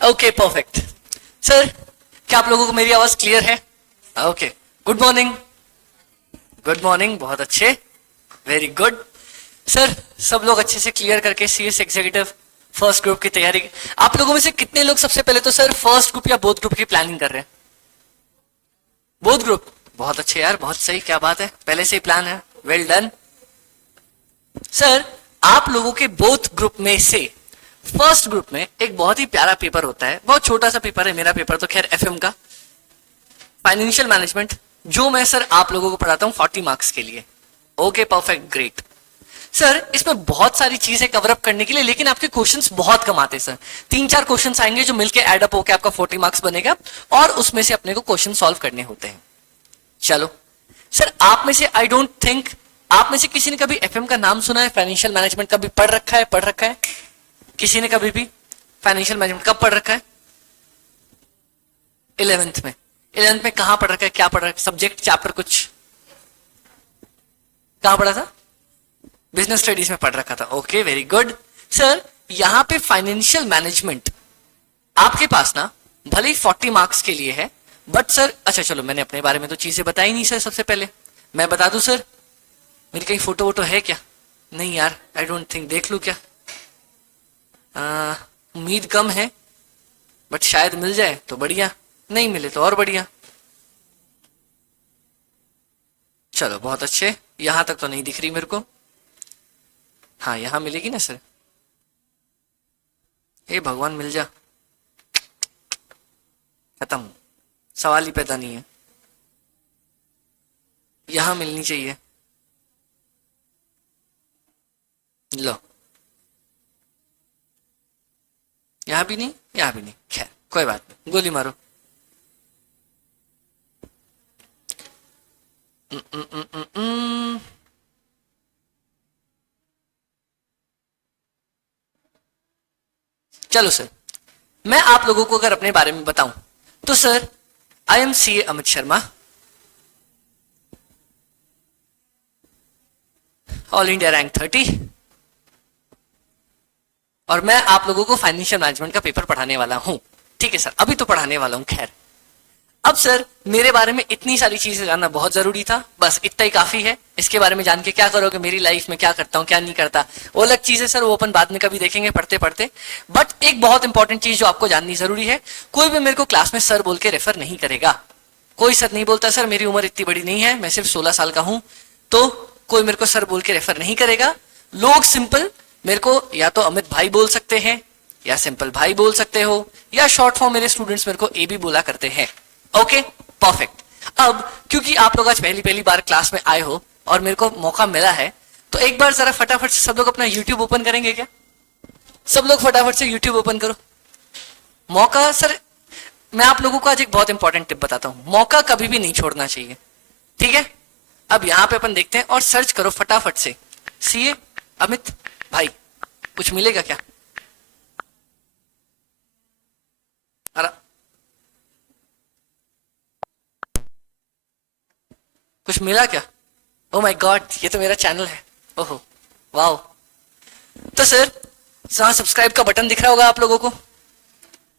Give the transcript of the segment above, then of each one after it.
Okay perfect. Sir, क्या आप लोगों को मेरी आवाज क्लियर है? Okay. Good morning. Good morning, बहुत अच्छे, वेरी गुड। सर, सब लोग अच्छे से क्लियर करके सीएस एग्जीक्यूटिव फर्स्ट ग्रुप की तैयारी। आप लोगों में से कितने लोग सबसे पहले तो सर फर्स्ट ग्रुप या बोथ ग्रुप की प्लानिंग कर रहे हैं? बोथ ग्रुप, बहुत अच्छे यार, बहुत सही, क्या बात है, पहले से ही प्लान है, वेल डन। सर, आप लोगों के बोथ ग्रुप में से फर्स्ट ग्रुप में एक बहुत ही प्यारा पेपर होता है, बहुत छोटा सा पेपर है, मेरा पेपर तो खैर एफएम का, फाइनेंशियल मैनेजमेंट, जो मैं सर आप लोगों को पढ़ाता हूं 40 मार्क्स के लिए। Okay perfect, great. सर, इसमें बहुत सारी चीजें कवर अप करने के लिए, लेकिन आपके क्वेश्चंस बहुत कम आते हैं सर। 3-4 क्वेश्चंस आएंगे जो मिलके एड अप होकर आपका 40 मार्क्स बनेगा, और उसमें से अपने को क्वेश्चन सॉल्व करने होते हैं। चलो सर, आप में से आई डोंट थिंक आप में से किसी ने कभी एफएम का नाम सुना है? फाइनेंशियल मैनेजमेंट कभी पढ़ रखा है? पढ़ रखा है किसी ने कभी भी? फाइनेंशियल मैनेजमेंट कब पढ़ रखा है? 11th में। 11th में कहां पढ़ रखा है, क्या पढ़ रखा है, सब्जेक्ट चैप्टर कुछ कहां पढ़ा था? बिजनेस स्टडीज में पढ़ रखा था। Okay, very good. सर, यहां पे फाइनेंशियल मैनेजमेंट आपके पास ना भले ही 40 मार्क्स के लिए है, बट सर, अच्छा चलो, मैंने अपने बारे में तो चीजें बताई नहीं सर। सबसे पहले मैं बता दूं सर, मेरी कहीं फोटो वोटो है क्या? नहीं यार, आई डोंट थिंक, देख लू क्या? उम्मीद कम है, बट शायद मिल जाए तो बढ़िया, नहीं मिले तो और बढ़िया। चलो बहुत अच्छे, यहां तक तो नहीं दिख रही मेरे को। हाँ, यहां मिलेगी ना सर? हे भगवान, मिल जा, खत्म, सवाल ही पैदा नहीं है। यहां मिलनी चाहिए, लो, यहां भी नहीं, यहां भी नहीं, खैर कोई बात नहीं, गोली मारो। उम, उम, उम, उम, उम। चलो सर, मैं आप लोगों को अगर अपने बारे में बताऊं तो sir, I am CA Amit Sharma, all India rank 30, और मैं आप लोगों को फाइनेंशियल मैनेजमेंट का पेपर पढ़ाने वाला हूं। ठीक है सर, अभी तो पढ़ाने वाला हूं। खैर, अब सर, मेरे बारे में इतनी सारी चीजें जानना बहुत जरूरी था, बस इतना ही काफी है। इसके बारे में जान के क्या करोगे, मेरी लाइफ में क्या करता हूँ क्या नहीं करता, वो अलग चीज है सर, वो अपन बाद में कभी देखेंगे पढ़ते पढ़ते। बट एक बहुत इंपॉर्टेंट चीज जो आपको जाननी जरूरी है, कोई भी मेरे को क्लास में सर बोल के रेफर नहीं करेगा। कोई सर नहीं बोलता सर, मेरी उम्र इतनी बड़ी नहीं है, मैं सिर्फ 16 साल का हूं, तो कोई मेरे को सर बोल के रेफर नहीं करेगा। लोग सिंपल मेरे को या तो अमित भाई बोल सकते हैं, या सिंपल भाई बोल सकते हो, या शॉर्ट फॉर्म मेरे स्टूडेंट्स मेरे को ए भी बोला करते हैं। Okay perfect. अब क्योंकि आप लोग आज पहली पहली बार क्लास में आए हो और मेरे को मौका मिला है, तो एक बार जरा फटाफट से सब लोग अपना यूट्यूब ओपन करेंगे क्या? सब लोग फटाफट से यूट्यूब ओपन करो। मौका सर, मैं आप लोगों को आज एक बहुत इंपॉर्टेंट टिप बताता हूं, मौका कभी भी नहीं छोड़ना चाहिए, ठीक है? अब यहां पे अपन देखते हैं और सर्च करो फटाफट से, सीए अमित भाई, कुछ मिलेगा क्या? अरे, कुछ मिला क्या? ओ माय गॉड, ये तो मेरा चैनल है। ओहो, वाओ। तो सर, जहां सब्सक्राइब का बटन दिख रहा होगा आप लोगों को,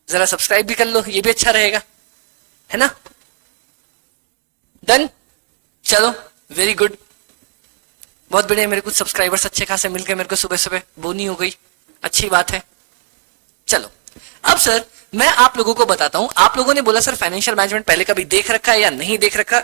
जरा सब्सक्राइब भी कर लो, ये भी अच्छा रहेगा, है ना? डन, चलो, वेरी गुड, बहुत बढ़िया। मेरे कुछ सब्सक्राइबर्स अच्छे खासे मिल गए मेरे को, सुबह सुबह बोनी हो गई, अच्छी बात है। चलो, अब सर, मैं आप लोगों को बताता हूं। आप लोगों ने बोला सर फाइनेंशियल मैनेजमेंट पहले कभी देख रखा है या नहीं देख रखा?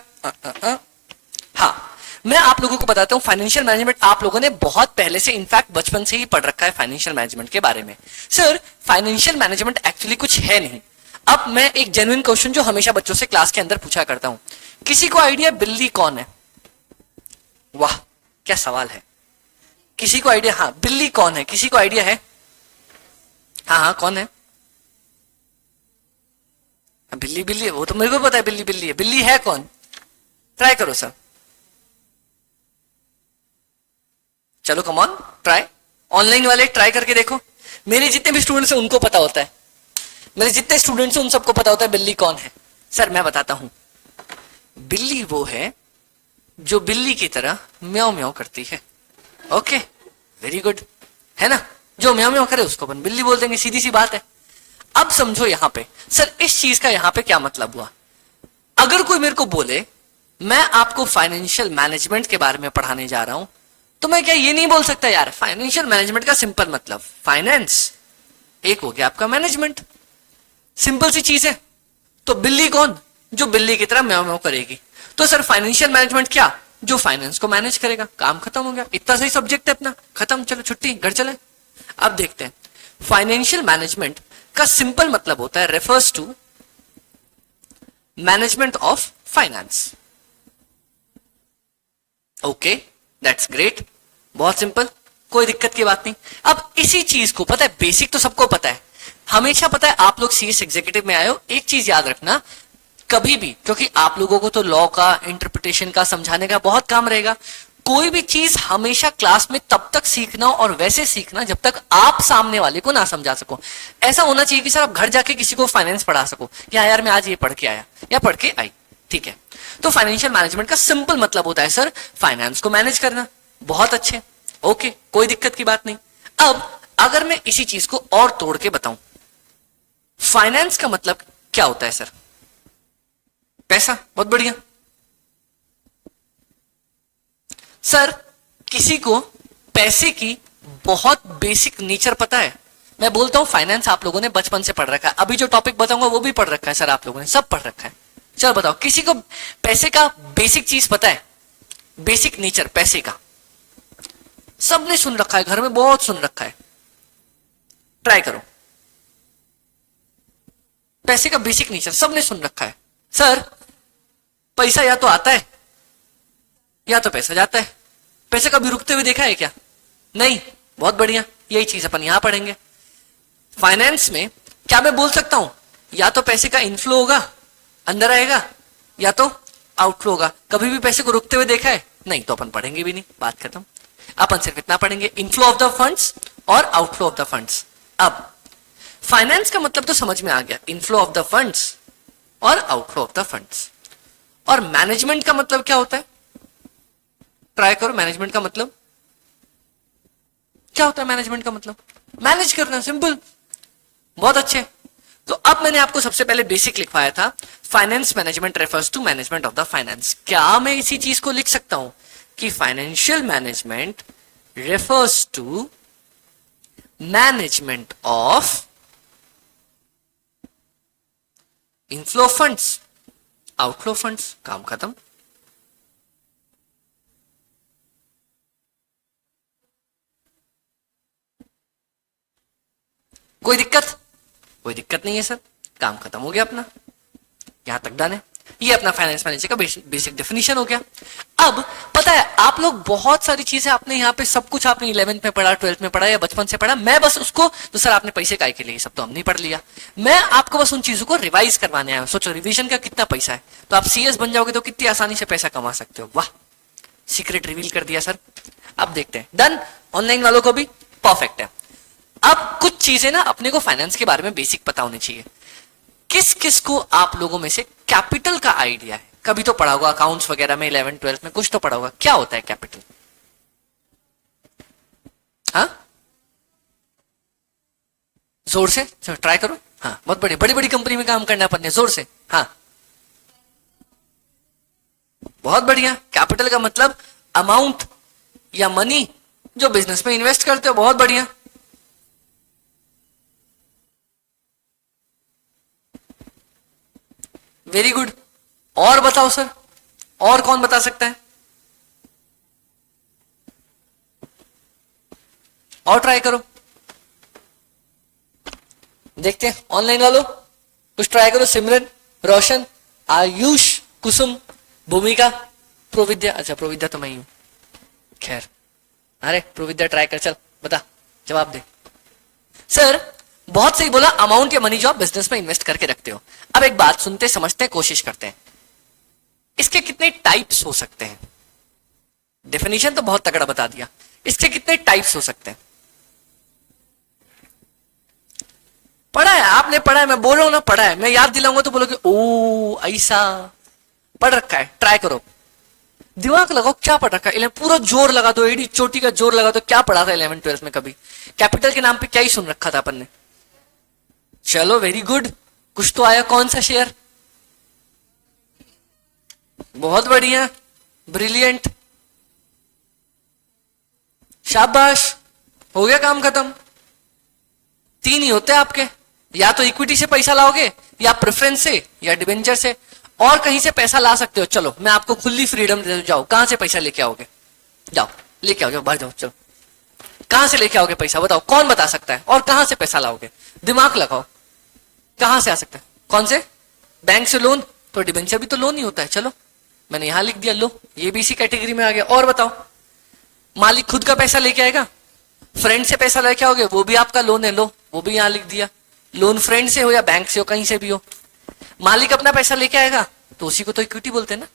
हाँ, मैं आप लोगों को बताता हूं, फाइनेंशियल मैनेजमेंट आप लोगों ने बहुत पहले से, इनफैक्ट बचपन से ही पढ़ रखा है फाइनेंशियल मैनेजमेंट के बारे में। सर, फाइनेंशियल मैनेजमेंट एक्चुअली कुछ है नहीं। अब मैं एक जेन्युइन क्वेश्चन जो हमेशा बच्चों से क्लास के अंदर पूछा करता हूं, किसी को आइडिया बिल्ली कौन है? वाह, क्या सवाल है। किसी को आइडिया? हाँ, बिल्ली कौन है, किसी को आइडिया है? हाँ हाँ, कौन है? बिल्ली बिल्ली है, वो तो मेरे को पता है, बिल्ली बिल्ली है। बिल्ली है कौन? ट्राई करो सर, चलो कम ऑन, ट्राई। ऑनलाइन वाले ट्राई करके देखो, मेरे जितने भी स्टूडेंट्स हैं उनको पता होता है, मेरे जितने स्टूडेंट्स हैं उन सबको पता होता है बिल्ली कौन है। सर मैं बताता हूं, बिल्ली वो है जो बिल्ली की तरह म्याऊ म्याऊ करती है। ओके, वेरी गुड, है ना? जो म्याऊ म्याऊ करे उसको अपन बिल्ली बोल देंगे, सीधी सी बात है। अब समझो यहां पे सर इस चीज का यहां पे क्या मतलब हुआ। अगर कोई मेरे को बोले मैं आपको फाइनेंशियल मैनेजमेंट के बारे में पढ़ाने जा रहा हूं, तो मैं क्या ये नहीं बोल सकता यार फाइनेंशियल मैनेजमेंट का सिंपल मतलब फाइनेंस, एक हो गया आपका मैनेजमेंट, सिंपल सी चीज है। तो बिल्ली कौन? जो बिल्ली की तरह म्याऊ म्याऊ करेगी। तो सर फाइनेंशियल मैनेजमेंट क्या? जो फाइनेंस को मैनेज करेगा। काम खत्म हो गया, इतना सही सब्जेक्ट है अपना, खत्म, चलो छुट्टी, घर चले। अब देखते हैं फाइनेंशियल मैनेजमेंट का सिंपल मतलब होता है refers to management of finance. Okay, that's great, बहुत सिंपल, कोई दिक्कत की बात नहीं। अब इसी चीज को पता है, बेसिक तो सबको पता है, हमेशा पता है। आप लोग सीएस एग्जीक्यूटिव में आए हो, एक चीज याद रखना कभी भी, क्योंकि आप लोगों को तो लॉ का, इंटरप्रिटेशन का, समझाने का बहुत काम रहेगा। कोई भी चीज हमेशा क्लास में तब तक सीखना और वैसे सीखना जब तक आप सामने वाले को ना समझा सको। ऐसा होना चाहिए कि सर आप घर जाके किसी को फाइनेंस पढ़ा सको, या यार मैं आज ये पढ़ के आया या पढ़ के आई, ठीक है। तो फाइनेंशियल मैनेजमेंट का सिंपल मतलब होता है सर फाइनेंस को मैनेज करना। बहुत अच्छे, ओके, कोई दिक्कत की बात नहीं। अब अगर मैं इसी चीज को और तोड़ के बताऊं, फाइनेंस का मतलब क्या होता है सर? पैसा, बहुत बढ़िया। सर किसी को पैसे की बहुत बेसिक नेचर पता है? मैं बोलता हूं फाइनेंस आप लोगों ने बचपन से पढ़ रखा है, अभी जो टॉपिक बताऊंगा वो भी पढ़ रखा है सर, आप लोगों ने सब पढ़ रखा है। चलो बताओ, किसी को पैसे का बेसिक चीज पता है? बेसिक नेचर पैसे का सबने सुन रखा है, घर में बहुत सुन रखा है। ट्राई करो, पैसे का बेसिक नेचर सबने सुन रखा है। सर पैसा या तो आता है या तो पैसा जाता है। पैसे कभी रुकते हुए देखा है क्या? नहीं, बहुत बढ़िया, यही चीज अपन यहां पढ़ेंगे। फाइनेंस में क्या मैं बोल सकता हूं या तो पैसे का इनफ्लो होगा, अंदर आएगा, या तो आउटफ्लो होगा। कभी भी पैसे को रुकते हुए देखा है? नहीं, तो अपन पढ़ेंगे भी नहीं, बात खत्म। अपन सिर्फ इतना पढ़ेंगे, इनफ्लो ऑफ द फंड्स और आउटफ्लो ऑफ द फंड्स। अब फाइनेंस का मतलब तो समझ में आ गया, इनफ्लो ऑफ द फंड्स और आउटफ्लो ऑफ द फंड्स। और मैनेजमेंट का मतलब क्या होता है? ट्राई करो, मैनेजमेंट का मतलब क्या होता है? मैनेजमेंट का मतलब मैनेज करना, सिंपल, बहुत अच्छे। तो अब मैंने आपको सबसे पहले बेसिक लिखवाया था, finance management refers to management of the finance. क्या मैं इसी चीज को लिख सकता हूं कि financial management refers to management of inflow funds, outflow funds, काम खत्म। कोई दिक्कत? कोई दिक्कत नहीं है सर, काम खत्म हो गया अपना, यहां तक डन है। ये अपना फाइनेंस मैनेजर का बेसिक डेफिनेशन हो गया। अब पता है आप लोग बहुत सारी चीजें आपने यहाँ पे, सब कुछ आपने 11th में पढ़ा, 12th में पढ़ा या बचपन से पढ़ा। मैं बस उसको, तो सर आपने पैसे काय के लिए, सब तो हमने पढ़ लिया। मैं आपको बस उन चीजों को रिवाइज करवाने आया हूं। सोचो रिवीजन का कितना पैसा है, तो आप सीएस बन जाओगे तो कितनी आसानी से पैसा कमा सकते हो। वाह, सीक्रेट रिवील कर दिया सर। अब देखते हैं, डन। ऑनलाइन वालों को भी परफेक्ट है। अब कुछ चीजें ना अपने को फाइनेंस के बारे में बेसिक पता होनी चाहिए। किस किस को आप लोगों में से कैपिटल का आइडिया है? कभी तो पढ़ा होगा अकाउंट्स वगैरह में, 11th 12th में कुछ तो पढ़ा होगा। क्या होता है कैपिटल? हाँ, जोर से ट्राई करो। हाँ, बहुत बड़ी बड़ी बड़ी कंपनी में काम करना है अपन ने, जोर से। हाँ, बहुत बढ़िया। कैपिटल का मतलब अमाउंट या मनी जो बिजनेस में इन्वेस्ट करते हो। बहुत बढ़िया, वेरी गुड। और बताओ सर, और कौन बता सकता है? और ट्राई करो, देखते हैं ऑनलाइन वालों, कुछ ट्राई करो। सिमरन, रोशन, आयुष, कुसुम, भूमिका, प्रोविद्या। अच्छा प्रोविद्या तो मैं ही हूं, खैर। अरे प्रोविद्या ट्राई कर, चल बता, जवाब दे। सर बहुत सही बोला, अमाउंट या मनी जो आप बिजनेस में इन्वेस्ट करके रखते हो। अब एक बात सुनते, समझते हैं, कोशिश करते हैं, इसके कितने टाइप्स हो सकते हैं? डेफिनेशन तो बहुत तगड़ा बता दिया, इसके कितने टाइप्स हो सकते हैं? पढ़ा है आपने, पढ़ा है, मैं बोल रहा हूं ना पढ़ा है। मैं याद दिलाऊंगा तो बोलोगे ओ ऐसा। पढ़ रखा है, ट्राई करो, दिमाग लगाओ क्या पढ़ रखा है, पूरा जोर लगा दो, एडी चोटी का जोर लगा दो, क्या पढ़ा था 11th-12th में, कभी कैपिटल के नाम पे क्या ही सुन रखा था अपन ने। चलो वेरी गुड, कुछ तो आया। कौन सा शेयर? बहुत बढ़िया, ब्रिलियंट, शाबाश, हो गया काम खत्म। 3 ही होते हैं आपके, या तो इक्विटी से पैसा लाओगे, या प्रेफरेंस से, या डिबेंचर से, और कहीं से पैसा ला सकते हो। चलो मैं आपको खुली फ्रीडम दे दूं, जाओ कहां से पैसा लेके आओगे, जाओ लेके आओ, जाओ बाहर जाओ, चलो कहां से लेके आओगे पैसा, बताओ कौन बता सकता है, और कहां से पैसा लाओगे, दिमाग लगाओ, कहां से आ सकता है, कौन से? बैंक से लोन, तो डिबेंचर भी तो लोन ही होता है। चलो मैंने यहां लिख दिया, लो ये भी इसी कैटेगरी में आ गया। और बताओ, मालिक खुद का पैसा लेके आएगा, फ्रेंड से पैसा लेके आओगे, वो भी आपका लोन है, लो वो भी यहां लिख दिया, लोन फ्रेंड से हो या बैंक से हो, कहीं से भी हो, मालिक अपना पैसा लेके आएगा तो उसी को तो इक्विटी बोलते हैं ना।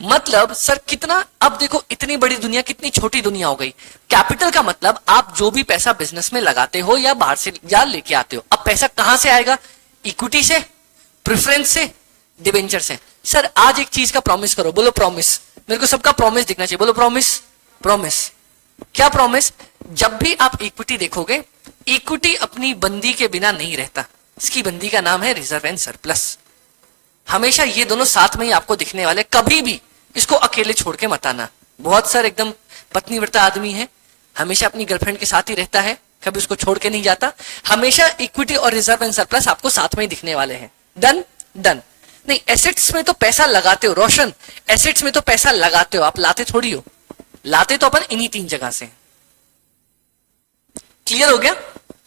मतलब सर कितना, अब देखो इतनी बड़ी दुनिया कितनी छोटी दुनिया हो गई। कैपिटल का मतलब आप जो भी पैसा बिजनेस में लगाते हो या बाहर से या लेके आते हो, अब पैसा कहां से आएगा? इक्विटी से, प्रेफरेंस से, डिबेंचर से। सर आज एक चीज का प्रॉमिस करो, बोलो प्रॉमिस, मेरे को सबका प्रॉमिस दिखना चाहिए, बोलो प्रॉमिस। प्रॉमिस क्या प्रॉमिस? जब भी आप इक्विटी देखोगे, इक्विटी अपनी बंदी के बिना नहीं रहता, इसकी बंदी का नाम है रिजर्व एंड सरप्लस। हमेशा ये दोनों साथ में ही आपको दिखने वाले, कभी भी इसको अकेले छोड़ के मत आना। बहुत सारे एकदम पत्नीव्रता आदमी है, हमेशा अपनी गर्लफ्रेंड के साथ ही रहता है, कभी उसको छोड़ के नहीं जाता। हमेशा इक्विटी और रिजर्व एंड सरप्लस आपको साथ में ही दिखने वाले हैं। Done done. नहीं, एसेट्स में तो पैसा लगाते हो रोशन, एसेट्स में तो पैसा लगाते हो, आप लाते थोड़ी हो, लाते तो अपन इन्हीं 3 जगह से। क्लियर हो गया?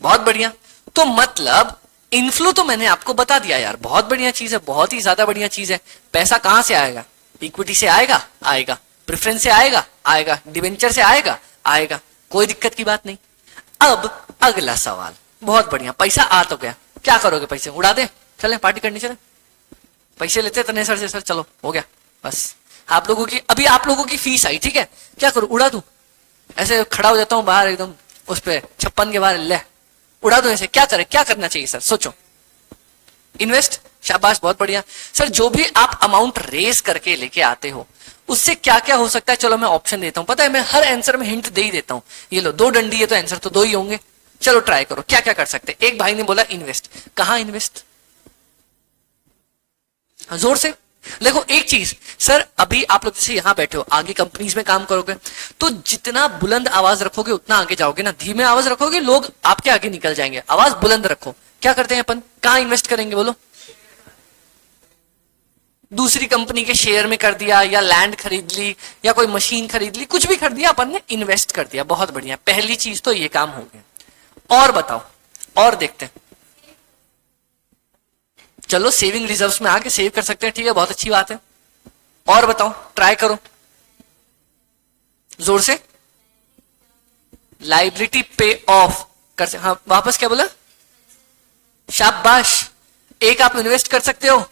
बहुत बढ़िया। तो मतलब इनफ्लो तो मैंने आपको बता दिया यार, बहुत बढ़िया चीज है, बहुत ही ज्यादा बढ़िया चीज है। पैसा कहां से आएगा? इक्विटी से आएगा, आएगा, प्रेफरेंस से आएगा, आएगा, डिवेंचर से आएगा, आएगा, कोई दिक्कत की बात नहीं। अब अगला सवाल, बहुत बढ़िया, पैसा आ तो गया, क्या करोगे? पैसे उड़ा दे, चले पार्टी करनी, चले पैसे लेते तने सर से, सर चलो हो गया बस। आप लोगों की अभी आप लोगों की फीस आई, ठीक है, क्या करूं? उड़ा दूं? ऐसे खड़ा हो जाता हूं बाहर एकदम उस पे 56 के बाहर, ले उड़ा दो ऐसे? क्या करें, क्या करना चाहिए सर? सोचो। इन्वेस्ट, शाबाश, बहुत बढ़िया। सर जो भी आप अमाउंट रेज करके लेके आते हो उससे क्या क्या हो सकता है? चलो मैं ऑप्शन देता हूं, पता है मैं हर आंसर में हिंट दे ही देता हूं। ये लो 2 डंडी है तो आंसर तो 2 ही होंगे। चलो ट्राई करो, क्या क्या कर सकते हैं। एक भाई ने बोला इन्वेस्ट, कहां इन्वेस्ट? जोर से देखो। एक चीज सर, अभी आप लोग जैसे यहां बैठे हो, आगे कंपनीज में काम करोगे तो जितना बुलंद आवाज रखोगे उतना आगे जाओगे ना, धीमे आवाज रखोगे लोग आपके आगे निकल जाएंगे। आवाज बुलंद रखो। क्या करते हैं अपन, कहां इन्वेस्ट करेंगे बोलो? दूसरी कंपनी के शेयर में कर दिया, या लैंड खरीद ली, या कोई मशीन खरीद ली, कुछ भी कर दिया अपन ने, इन्वेस्ट कर दिया। बहुत बढ़िया, पहली चीज तो ये काम हो गया। और बताओ, और देखते हैं। चलो सेविंग रिजर्व्स में आके सेव कर सकते हैं, ठीक है, बहुत अच्छी बात है। और बताओ, ट्राई करो जोर से। लाइबिलिटी पे ऑफ कर सकते, हाँ वापस क्या बोला? शाबाश। एक आप इन्वेस्ट कर सकते हो,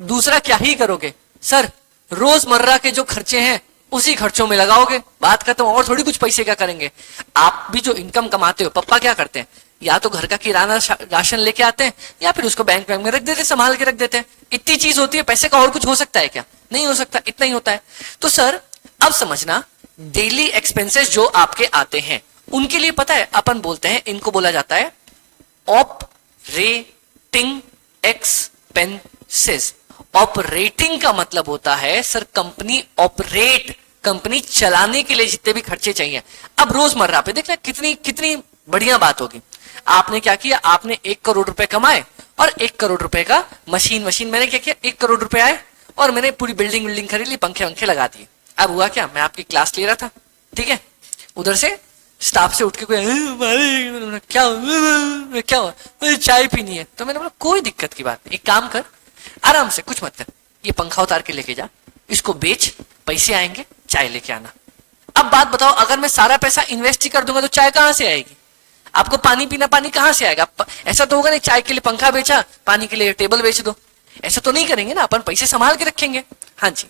दूसरा क्या ही करोगे सर? रोजमर्रा के जो खर्चे हैं उसी खर्चों में लगाओगे, बात खत्म। और थोड़ी कुछ पैसे क्या करेंगे? आप भी जो इनकम कमाते हो, पप्पा क्या करते हैं? या तो घर का किराना राशन लेके आते हैं, या फिर उसको बैंक में रख देते, संभाल के रख देते हैं। इतनी चीज होती है, पैसे का और कुछ हो सकता है क्या? नहीं हो सकता, इतना ही होता है। तो सर अब समझना, डेली एक्सपेंसेस जो आपके आते हैं उनके लिए पता है अपन बोलते हैं, इनको बोला जाता है ऑपरेटिंग एक्सपेंसेस। ऑपरेटिंग का मतलब होता है सर कंपनी ऑपरेट, कंपनी चलाने के लिए जितने भी खर्चे चाहिए। अब रोजमर्रा पे देखना कितनी कितनी बढ़िया बात होगी। आपने क्या किया? आपने 1 करोड़ रुपए कमाए और 1 करोड़ रुपए का मशीन मैंने क्या किया? 1 करोड़ रुपए आए और मैंने पूरी बिल्डिंग खरीद ली, पंखे वंखे लगा दिए। अब हुआ क्या? मैं आपकी क्लास ले रहा था, ठीक है, उधर से स्टाफ से उठ के कोई क्या हुआ? चाय पीनी है। तो मैंने बोला कोई दिक्कत की बात नहीं, एक काम कर, आराम से कुछ मत कर, ये पंखा उतार के लेके जा, इसको बेच, पैसे आएंगे, चाय लेके आना। अब बात बताओ, अगर मैं सारा पैसा इन्वेस्ट ही कर दूंगा तो चाय कहां से आएगी? आपको पानी पीना, पानी कहां से आएगा? ऐसा तो होगा नहीं चाय के लिए पंखा बेचा, पानी के लिए टेबल बेच दो, ऐसा तो नहीं करेंगे ना, अपन पैसे संभाल के रखेंगे। हाँ जी,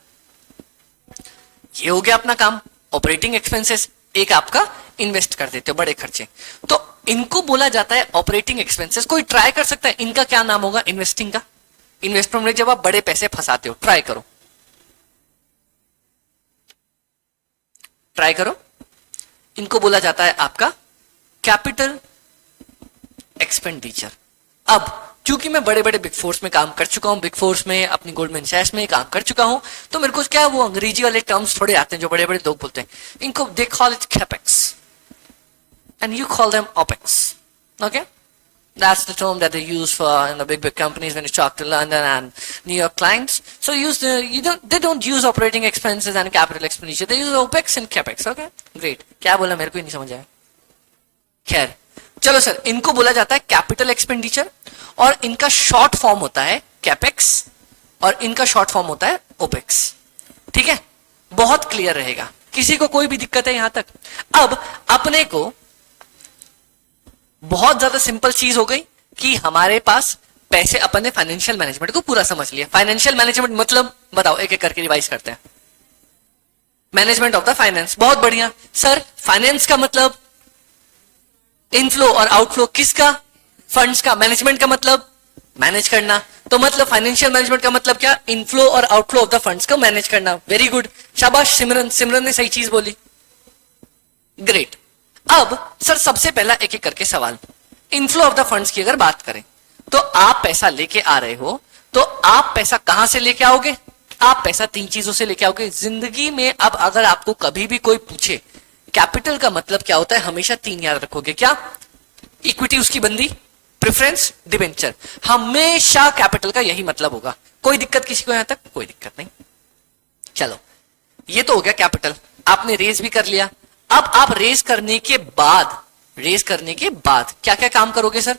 ये हो गया अपना काम, ऑपरेटिंग एक्सपेंसेस। एक आपका इन्वेस्ट कर देते हो बड़े खर्चे, तो इनको बोला जाता है ऑपरेटिंग एक्सपेंसेस। कोई ट्राई कर सकता है, इनका क्या नाम होगा इन्वेस्टिंग का? इन्वेस्टमेंट में जब आप बड़े पैसे फंसाते हो, ट्राई करो, ट्राई करो। इनको बोला जाता है आपका कैपिटल एक्सपेंडिचर। अब क्योंकि मैं बड़े बड़े बिग फोर्स में काम कर चुका हूं, बिग फोर्स में अपनी गोल्डमैन सैक्स में काम कर चुका हूं, तो मेरे को क्या है वो अंग्रेजी वाले टर्म्स थोड़े आते हैं जो बड़े बड़े लोग बोलते हैं। इनको they call it capex and you call them OPEX. Okay? That's the term that they use for in the big companies when you talk to London and New York clients. So they don't use operating expenses and capital expenditure. They use OPEX and CAPEX. Okay? Great. क्या बोला मेरे को ही नहीं समझ आया। खैर चलो sir, इनको बोला जाता है कैपिटल एक्सपेंडिचर और इनका शॉर्ट फॉर्म होता है कैपेक्स और इनका शॉर्ट फॉर्म होता है ओपेक्स। ठीक है, बहुत क्लियर रहेगा, किसी को कोई भी दिक्कत है यहां तक? अब अपने को बहुत ज्यादा सिंपल चीज हो गई कि हमारे पास पैसे, अपन ने फाइनेंशियल मैनेजमेंट को पूरा समझ लिया। फाइनेंशियल मैनेजमेंट मतलब बताओ, एक एक करके रिवाइज करते हैं। मैनेजमेंट ऑफ द फाइनेंस, बहुत बढ़िया सर। फाइनेंस का मतलब इनफ्लो और आउटफ्लो किसका? फंड्स का। मैनेजमेंट का मतलब मैनेज करना, तो मतलब फाइनेंशियल मैनेजमेंट का मतलब क्या? इनफ्लो और आउटफ्लो ऑफ द फंड्स को मैनेज करना। वेरी गुड, शाबाश सिमरन, सिमरन ने सही चीज बोली। ग्रेट। अब सर सबसे पहला एक एक करके सवाल, इनफ्लो ऑफ द फंड्स की अगर बात करें तो आप पैसा लेके आ रहे हो, तो आप पैसा कहां से लेके आओगे? आप पैसा तीन चीजों से लेके आओगे जिंदगी में। अब अगर आपको कभी भी कोई पूछे कैपिटल का मतलब क्या होता है, हमेशा तीन याद रखोगे। क्या? इक्विटी उसकी बंदी, प्रेफरेंस, डिबेंचर। हमेशा कैपिटल का यही मतलब होगा। कोई दिक्कत किसी को यहां तक? कोई दिक्कत नहीं। चलो ये तो हो गया कैपिटल, आपने रेज भी कर लिया। अब आप रेज करने के बाद, रेज करने के बाद क्या क्या काम करोगे सर?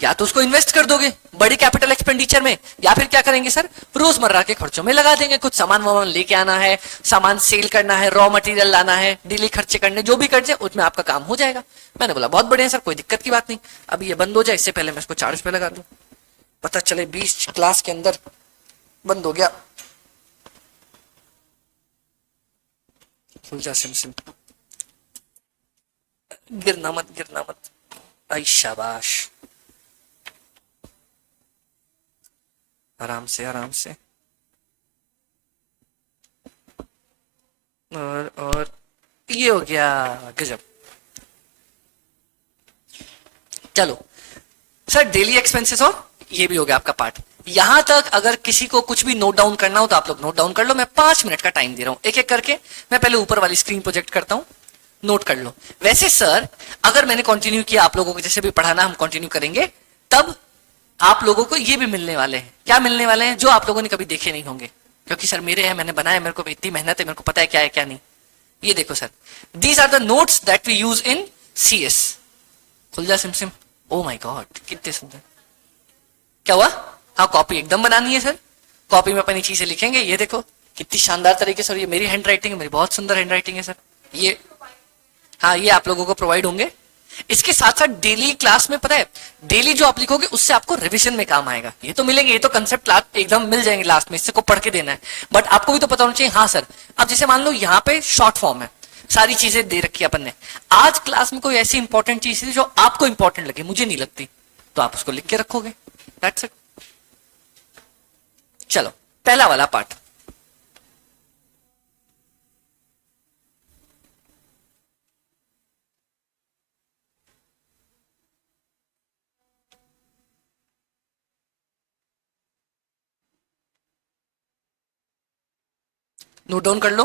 या तो उसको इन्वेस्ट कर दोगे बड़ी कैपिटल एक्सपेंडिचर में, या फिर क्या करेंगे सर? रोजमर्रा के खर्चों में लगा देंगे। कुछ सामान वामान लेके आना है, सामान सेल करना है, रॉ मटेरियल लाना है, डेली खर्चे करने, जो भी खर्चे उसमें आपका काम हो जाएगा। मैंने बोला बहुत बढ़िया सर, कोई दिक्कत की बात नहीं। अभी ये बंद हो जाए इससे पहले मैं इसको 4 रुपए लगा दूं, पता चले 20 क्लास के अंदर बंद हो गया। खुल जा सिम सिम, गिरना मत, गिरना मत। आई शाबाश, आराम से आराम से। और ये हो गया, गजब। चलो सर, डेली एक्सपेंसेस और ये भी हो गया आपका पार्ट। यहां तक अगर किसी को कुछ भी नोट डाउन करना हो तो आप लोग नोट डाउन कर लो। मैं 5 मिनट का टाइम दे रहा हूं, एक एक करके। मैं पहले ऊपर वाली स्क्रीन प्रोजेक्ट करता हूं, नोट कर लो। वैसे सर अगर मैंने कंटिन्यू किया, आप लोगों को जैसे भी पढ़ाना हम कंटिन्यू करेंगे, तब आप लोगों को ये भी मिलने वाले हैं। क्या मिलने वाले हैं? जो आप लोगों ने कभी देखे नहीं होंगे, क्योंकि सर मेरे हैं, मैंने बनाया, मेरे को इतनी मेहनत है, मेरे को पता है क्या है क्या नहीं। ये देखो sir, these are the notes that we use in CS। खुल जा सिम सिम। ओ माय गॉड, कितने सुंदर। क्या हुआ? हाँ, कॉपी एकदम बनानी है सर। कॉपी में अपनी चीजें लिखेंगे। ये देखो कितनी शानदार तरीके से, ये मेरी हैंड राइटिंग है, मेरी बहुत सुंदर हैंड राइटिंग है सर। ये हाँ, ये आप लोगों को प्रोवाइड होंगे। इसके साथ साथ डेली क्लास में पता है, डेली जो आप लिखोगे उससे आपको रिवीजन में काम आएगा। ये तो मिलेंगे, ये तो कंसेप्ट एकदम मिल जाएंगे लास्ट में, इससे को पढ़ के देना है। बट आपको भी तो पता होना चाहिए। हाँ सर, अब जैसे मान लो यहाँ पे शॉर्ट फॉर्म है, सारी चीजें दे रखी है अपन ने। आज क्लास में कोई ऐसी इंपॉर्टेंट चीज थी जो आपको इंपॉर्टेंट लगे, मुझे नहीं लगती, तो आप उसको लिख के रखोगे। That's it. चलो पहला वाला पार्ट, नोट डाउन कर लो।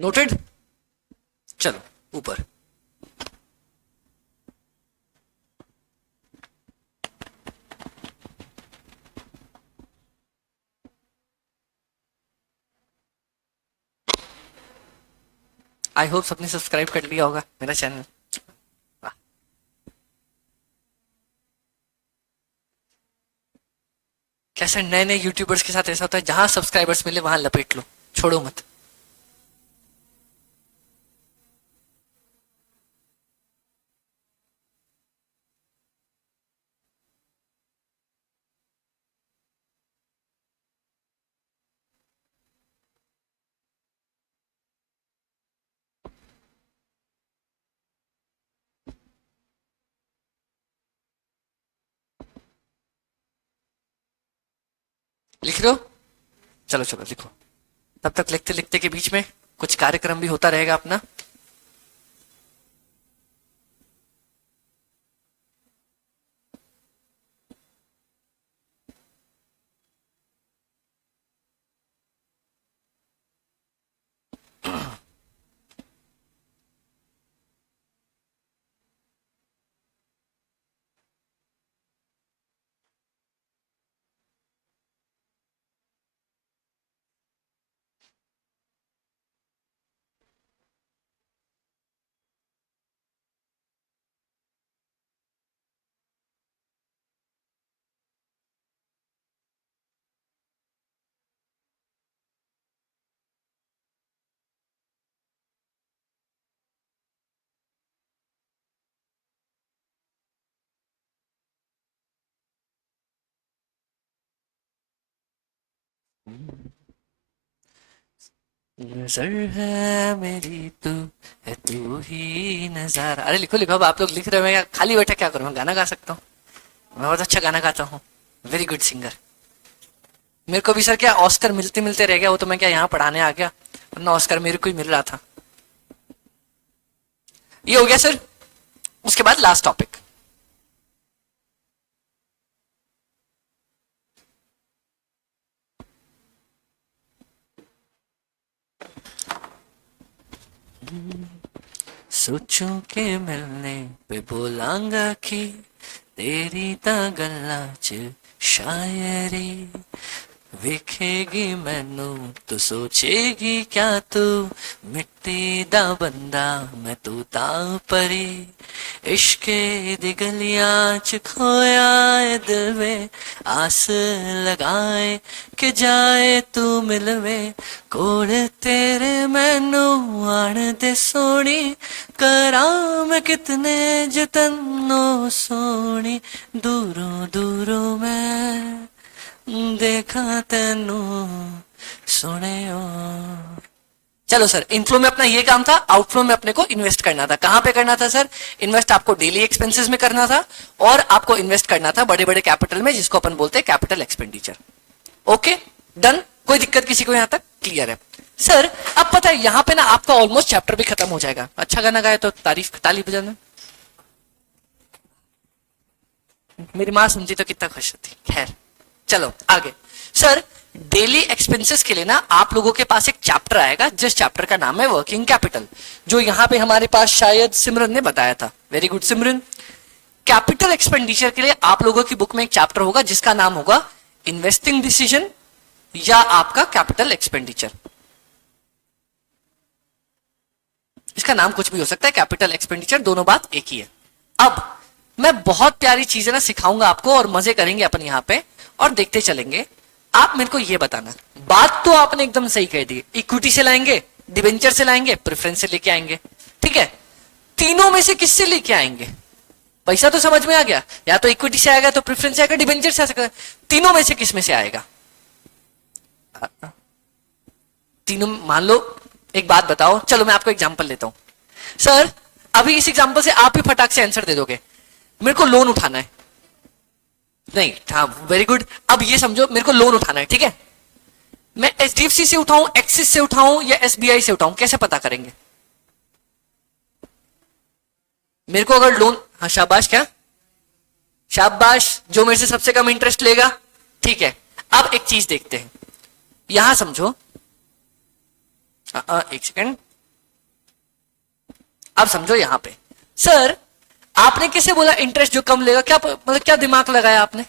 नोटेड। चलो ऊपर। आई होप सबने सब्सक्राइब कर लिया होगा मेरा चैनल। कैसे नए नए यूट्यूबर्स के साथ ऐसा होता है, जहां सब्सक्राइबर्स मिले वहां लपेट लो, छोड़ो मत। लिख रहे हो? चलो चलो लिखो। तब तक लिखते लिखते के बीच में कुछ कार्यक्रम भी होता रहेगा अपना। नजर है मेरी तू, है तू ही नजारा। अरे लिखो लिखो, अब आप लोग लिख रहे हो, मैं खाली बैठा क्या करूँ, मैं गाना गा सकता हूँ। मैं बहुत अच्छा गाना गाता हूँ, वेरी गुड सिंगर। मेरे को भी सर क्या ऑस्कर मिलते मिलते रह गया, वो तो मैं क्या यहाँ पढ़ाने आ गया, वरना ऑस्कर मेरे को ही मिल रहा था। ये हो गया सर। उसके बाद लास्ट टॉपिक। सोचूं के मिलने पे बोलांगा कि तेरी ता गल्ला च शायरी ਵੇਖੇਗੀ ਮੈਨੂੰ ਤੂੰ ਸੋਚੇਗੀ क्या तू मिट्टी दा बंदा मैं तू ਤਾਂ ਪਰੀ इश्के दी गलियां च खोया है दिल वे आस लगाए कि जाए तू मिलवे कोल तेरे मैनू आण दे सोनी करा मैं कितने जतन ओ सोनी दूरों दूरों मैं देखा तेनू सुने ओ। चलो सर, इनफ्लो में अपना ये काम था, आउटफ्लो में अपने को इन्वेस्ट करना था। कहां पे करना था सर? इन्वेस्ट आपको डेली एक्सपेंसेस में करना था, और आपको इन्वेस्ट करना था बड़े बड़े कैपिटल में, जिसको अपन बोलते हैं कैपिटल एक्सपेंडिचर। ओके डन, कोई दिक्कत किसी को यहां तक क्लियर है? सर अब पता है यहां पे ना आपका ऑलमोस्ट चैप्टर भी खत्म हो जाएगा। अच्छा गाना गाया तो तारीफ ताली बजाना। मेरी माँ सुनती तो कितना खुश होती। खैर चलो आगे। सर डेली एक्सपेंसेस के लिए ना आप लोगों के पास एक चैप्टर आएगा, जिस चैप्टर का नाम है वर्किंग कैपिटल, जो यहां पे हमारे पास शायद सिमरन ने बताया था। वेरी गुड सिमरन। कैपिटल एक्सपेंडिचर के लिए आप लोगों की बुक में एक चैप्टर होगा जिसका नाम होगा इन्वेस्टिंग डिसीजन या आपका कैपिटल एक्सपेंडिचर। इसका नाम कुछ भी हो सकता है, कैपिटल एक्सपेंडिचर, दोनों बात एक ही है। अब मैं बहुत प्यारी चीजें ना सिखाऊंगा आपको, और मजे करेंगे अपन यहाँ पे, और देखते चलेंगे। आप मेरे को ये बताना, बात तो आपने एकदम सही कह दी, इक्विटी से लाएंगे, डिबेंचर से लाएंगे, प्रेफरेंस से लेके आएंगे, ठीक है। तीनों में से किससे लेके आएंगे? पैसा तो समझ में आ गया, या तो इक्विटी से आएगा, तो प्रेफरेंस से आएगा, डिबेंचर से आएगा। तीनों में से किस में से आएगा? तीनों, मान लो एक बात बताओ, चलो मैं आपको एग्जांपल लेता हूं। सर अभी इस एग्जांपल से आप भी फटाक से आंसर दे दोगे। मेरे को लोन उठाना है, नहीं, हाँ वेरी गुड। अब ये समझो मेरे को लोन उठाना है, ठीक है। मैं एचडीएफसी से उठाऊं, एक्सिस से उठाऊं, या एसबीआई से उठाऊं, कैसे पता करेंगे? मेरे को अगर लोन, हाँ शाबाश, क्या शाबाश, जो मेरे से सबसे कम इंटरेस्ट लेगा, ठीक है। अब एक चीज देखते हैं, यहां समझो, एक सेकेंड, अब समझो यहां पे सर आपने कैसे बोला इंटरेस्ट जो कम लेगा, क्या मतलब क्या दिमाग लगाया आपने,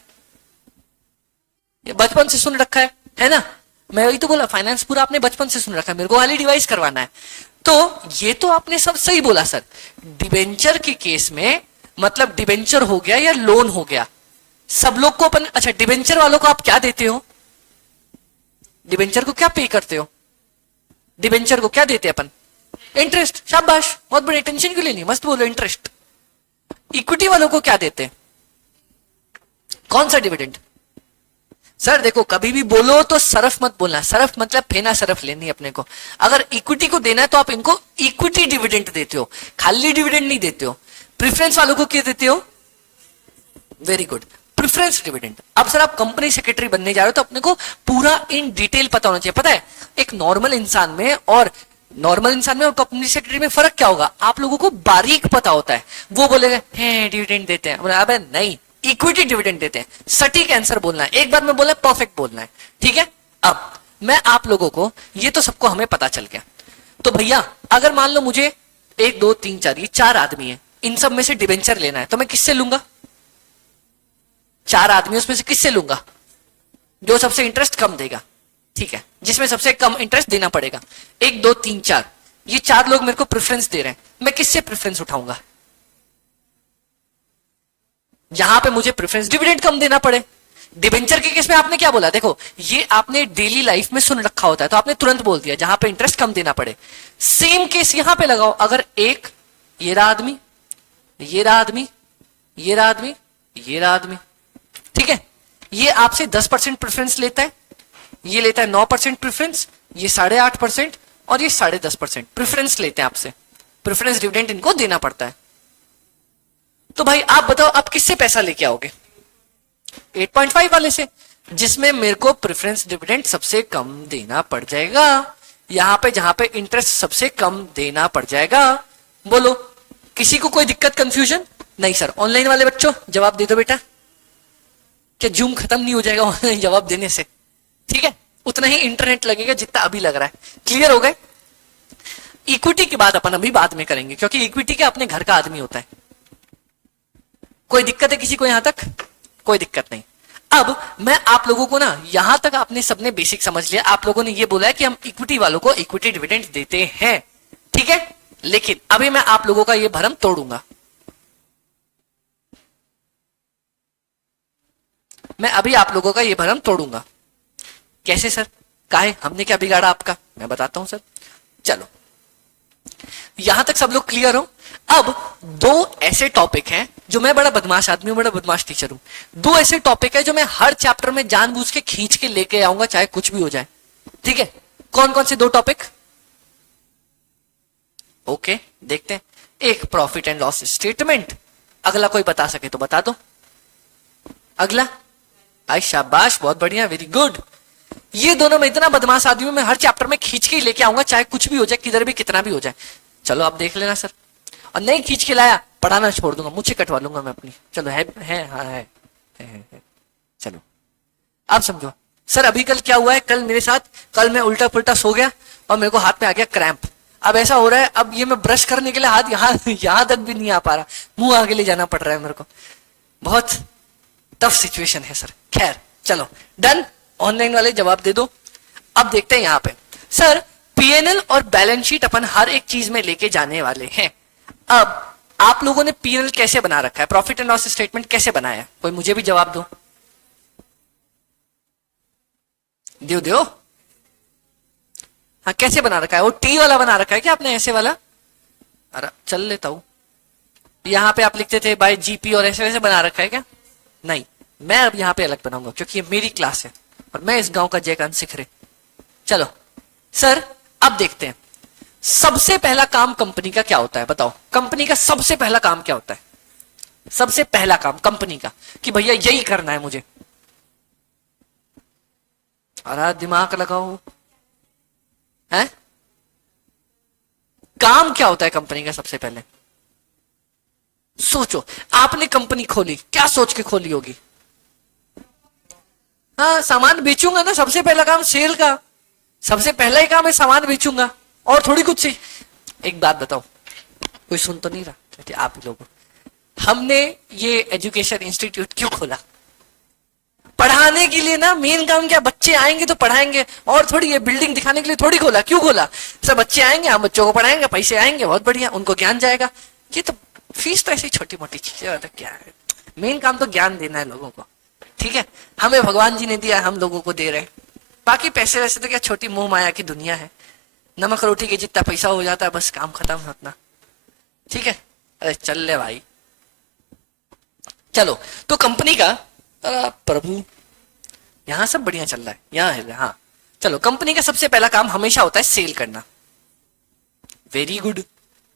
ये बचपन से सुन रखा है ना। मैं वही तो बोला फाइनेंस पूरा आपने बचपन से सुन रखा है, मेरे को खाली डिवाइस करवाना है। तो ये तो आपने सब सही बोला सर। डिबेंचर के केस में मतलब डिबेंचर हो गया या लोन हो गया, सब लोग को अपन, अच्छा डिबेंचर वालों को आप क्या देते हो, डिबेंचर को क्या पे करते हो, डिबेंचर को क्या देते हैं अपन, इंटरेस्ट। शाबाश, बहुत बड़ी टेंशन क्यों लेनी, मस्त बोलो इंटरेस्ट। इक्विटी वालों को क्या देते हैं, कौन सा डिविडेंड। सर देखो कभी भी बोलो तो सरफ मत बोलना, सरफ मतलब फेना सरफ लेनी अपने को। अगर इक्विटी को देना है तो आप इनको इक्विटी डिविडेंड देते हो, खाली डिविडेंड नहीं देते हो। प्रेफरेंस वालों को क्या देते हो, वेरी गुड, प्रेफरेंस डिविडेंड। अब सर आप कंपनी सेक्रेटरी बनने जा रहे हो तो अपने को पूरा इन डिटेल पता होना चाहिए। पता है एक नॉर्मल इंसान में और कंपनी सेक्रेटरी में फर्क क्या होगा, आप लोगों को बारीक पता होता है। वो बोलेगा है डिविडेंड देते हैं, अबे नहीं इक्विटी डिविडेंड देते हैं। सटीक आंसर बोलना है, एक बार में बोला परफेक्ट बोलना है, ठीक है। अब मैं आप लोगों को, ये तो सबको हमें पता चल गया। तो भैया अगर मान लो मुझे 1 2 3 4 ये 4 आदमी है, इन सब में से डिबेंचर लेना है तो मैं किससे लूंगा, 4 आदमी उसमें से किससे लूंगा, जो सबसे इंटरेस्ट कम देगा, ठीक है, जिसमें सबसे कम इंटरेस्ट देना पड़ेगा। 1 2 3 4 ये 4 लोग मेरे को प्रेफरेंस दे रहे हैं, मैं किससे प्रेफरेंस उठाऊंगा, जहां पे मुझे प्रेफरेंस डिविडेंड कम देना पड़े। डिबेंचर के केस में आपने क्या बोला, देखो ये आपने डेली लाइफ में सुन रखा होता है तो आपने तुरंत बोल दिया जहां पे इंटरेस्ट कम देना पड़े। सेम केस यहां पे लगाओ, अगर एक ये रहा आदमी, ये रहा आदमी, ये रहा आदमी, ये रहा आदमी, ठीक है, ये आपसे 10% प्रेफरेंस लेता है, ये लेता है 9% प्रेफरेंस, ये 8.5% और ये 10.5% प्रेफरेंस लेते हैं आपसे, प्रेफरेंस डिविडेंड इनको देना पड़ता है। तो भाई आप बताओ आप किससे पैसा लेके आओगे, 8.5 वाले से, जिसमें मेरे को प्रेफरेंस डिविडेंड सबसे कम देना पड़ जाएगा, यहां पे जहां पे इंटरेस्ट सबसे कम देना पड़ जाएगा। बोलो किसी को कोई दिक्कत कंफ्यूजन नहीं सर। ऑनलाइन वाले बच्चों जवाब दे दो बेटा, क्या जूम खत्म नहीं हो जाएगा ऑनलाइन जवाब देने से, ठीक है, उतना ही इंटरनेट लगेगा जितना अभी लग रहा है। क्लियर हो गए। इक्विटी की बात अपन अभी बाद में करेंगे क्योंकि इक्विटी के अपने घर का आदमी होता है। कोई दिक्कत है किसी को यहां तक, कोई दिक्कत नहीं। अब मैं आप लोगों को ना यहां तक आपने सबने बेसिक समझ लिया, आप लोगों ने ये बोला है कि हम इक्विटी वालों को इक्विटी डिविडेंड देते हैं, ठीक है, लेकिन अभी मैं आप लोगों का ये भरम तोड़ूंगा। मैं अभी आप लोगों का ये भरम तोड़ूंगा। कैसे सर, काहे, हमने क्या बिगाड़ा आपका, मैं बताता हूं सर। चलो यहां तक सब लोग क्लियर हो। अब 2 ऐसे टॉपिक हैं जो, मैं बड़ा बदमाश आदमी हूं, बड़ा बदमाश टीचर हूं, 2 ऐसे टॉपिक है जो मैं हर चैप्टर में जानबूझ के खींच के लेके आऊंगा चाहे कुछ भी हो जाए, ठीक है। कौन कौन से 2 टॉपिक, ओके देखते हैं। एक प्रॉफिट एंड लॉस स्टेटमेंट, अगला कोई बता सके तो बता दो। अगला आई शाबाश, बहुत बढ़िया, वेरी गुड। ये दोनों में इतना बदमाश आदमी हूं, मैं हर चैप्टर में खींच के लेके आऊंगा चाहे कुछ भी हो जाए, किधर भी कितना भी हो जाए। चलो आप देख लेना सर, और नहीं खींच के लाया पढ़ाना छोड़ दूंगा, मुझे कटवा लूंगा मैं अपनी। चलो है हाँ है। चलो आप समझो सर, अभी कल क्या हुआ है, कल मेरे साथ, कल मैं उल्टा पुल्टा सो गया और मेरे को हाथ में आ गया क्रैम्प। अब ऐसा हो रहा है, अब ये मैं ब्रश करने के लिए हाथ यहां तक भी नहीं आ पा रहा, मुंह आगे ले जाना पड़ रहा है मेरे को। बहुत टफ सिचुएशन है सर। खैर चलो डन, ऑनलाइन वाले जवाब दे दो। अब देखते हैं यहां पे सर, पीएनएल और बैलेंस शीट अपन हर एक चीज में लेके जाने वाले हैं। अब आप लोगों ने पीएनएल कैसे बना रखा है, प्रॉफिट एंड लॉस स्टेटमेंट कैसे बनाया है, कोई मुझे भी जवाब दो। दो हाँ, कैसे बना रखा है, वो टी वाला बना रखा है क्या आपने, ऐसे वाला, अरे चल लेता हूं। यहां पे आप लिखते थे बाय जीपी और ऐसे वैसे बना रखा है क्या, नहीं, मैं अब यहां पे अलग बनाऊंगा क्योंकि ये मेरी क्लास है और मैं इस गांव का जयकांत सिख रहे। चलो सर अब देखते हैं, सबसे पहला काम कंपनी का क्या होता है, बताओ कंपनी का सबसे पहला काम क्या होता है, सबसे पहला काम कंपनी का, कि भैया यही करना है मुझे। अरे दिमाग लगाओ, है काम क्या होता है कंपनी का सबसे पहले, सोचो। आपने कंपनी खोली, क्या सोच के खोली होगी, हाँ सामान बेचूंगा ना, सबसे पहला काम सेल का, सबसे पहला ही काम है सामान बेचूंगा और थोड़ी कुछ सी। एक बात बताओ, कोई सुन तो नहीं रहा? कहते आप ही लोग। हमने ये एजुकेशन इंस्टीट्यूट क्यों खोला? पढ़ाने के लिए ना। मेन काम क्या? बच्चे आएंगे तो पढ़ाएंगे, और थोड़ी ये बिल्डिंग दिखाने के लिए थोड़ी खोला। क्यों खोला? सब बच्चे आएंगे, हम बच्चों को पढ़ाएंगे, पैसे आएंगे, बहुत बढ़िया, उनको ज्ञान जाएगा। ये तो फीस तो ऐसी छोटी मोटी चीजें होता क्या है। मेन काम तो ज्ञान देना है लोगों को, ठीक है? हमें भगवान जी ने दिया, हम लोगों को दे रहे हैं। बाकी पैसे वैसे तो क्या छोटी मोह माया की दुनिया है। नमक रोटी के जितना पैसा हो जाता है बस काम खत्म होता, ठीक है? अरे चल ले भाई, चलो। तो कंपनी का प्रभु यहां सब बढ़िया चल रहा है, यहाँ है। हाँ चलो, कंपनी का सबसे पहला काम हमेशा होता है सेल करना। वेरी गुड,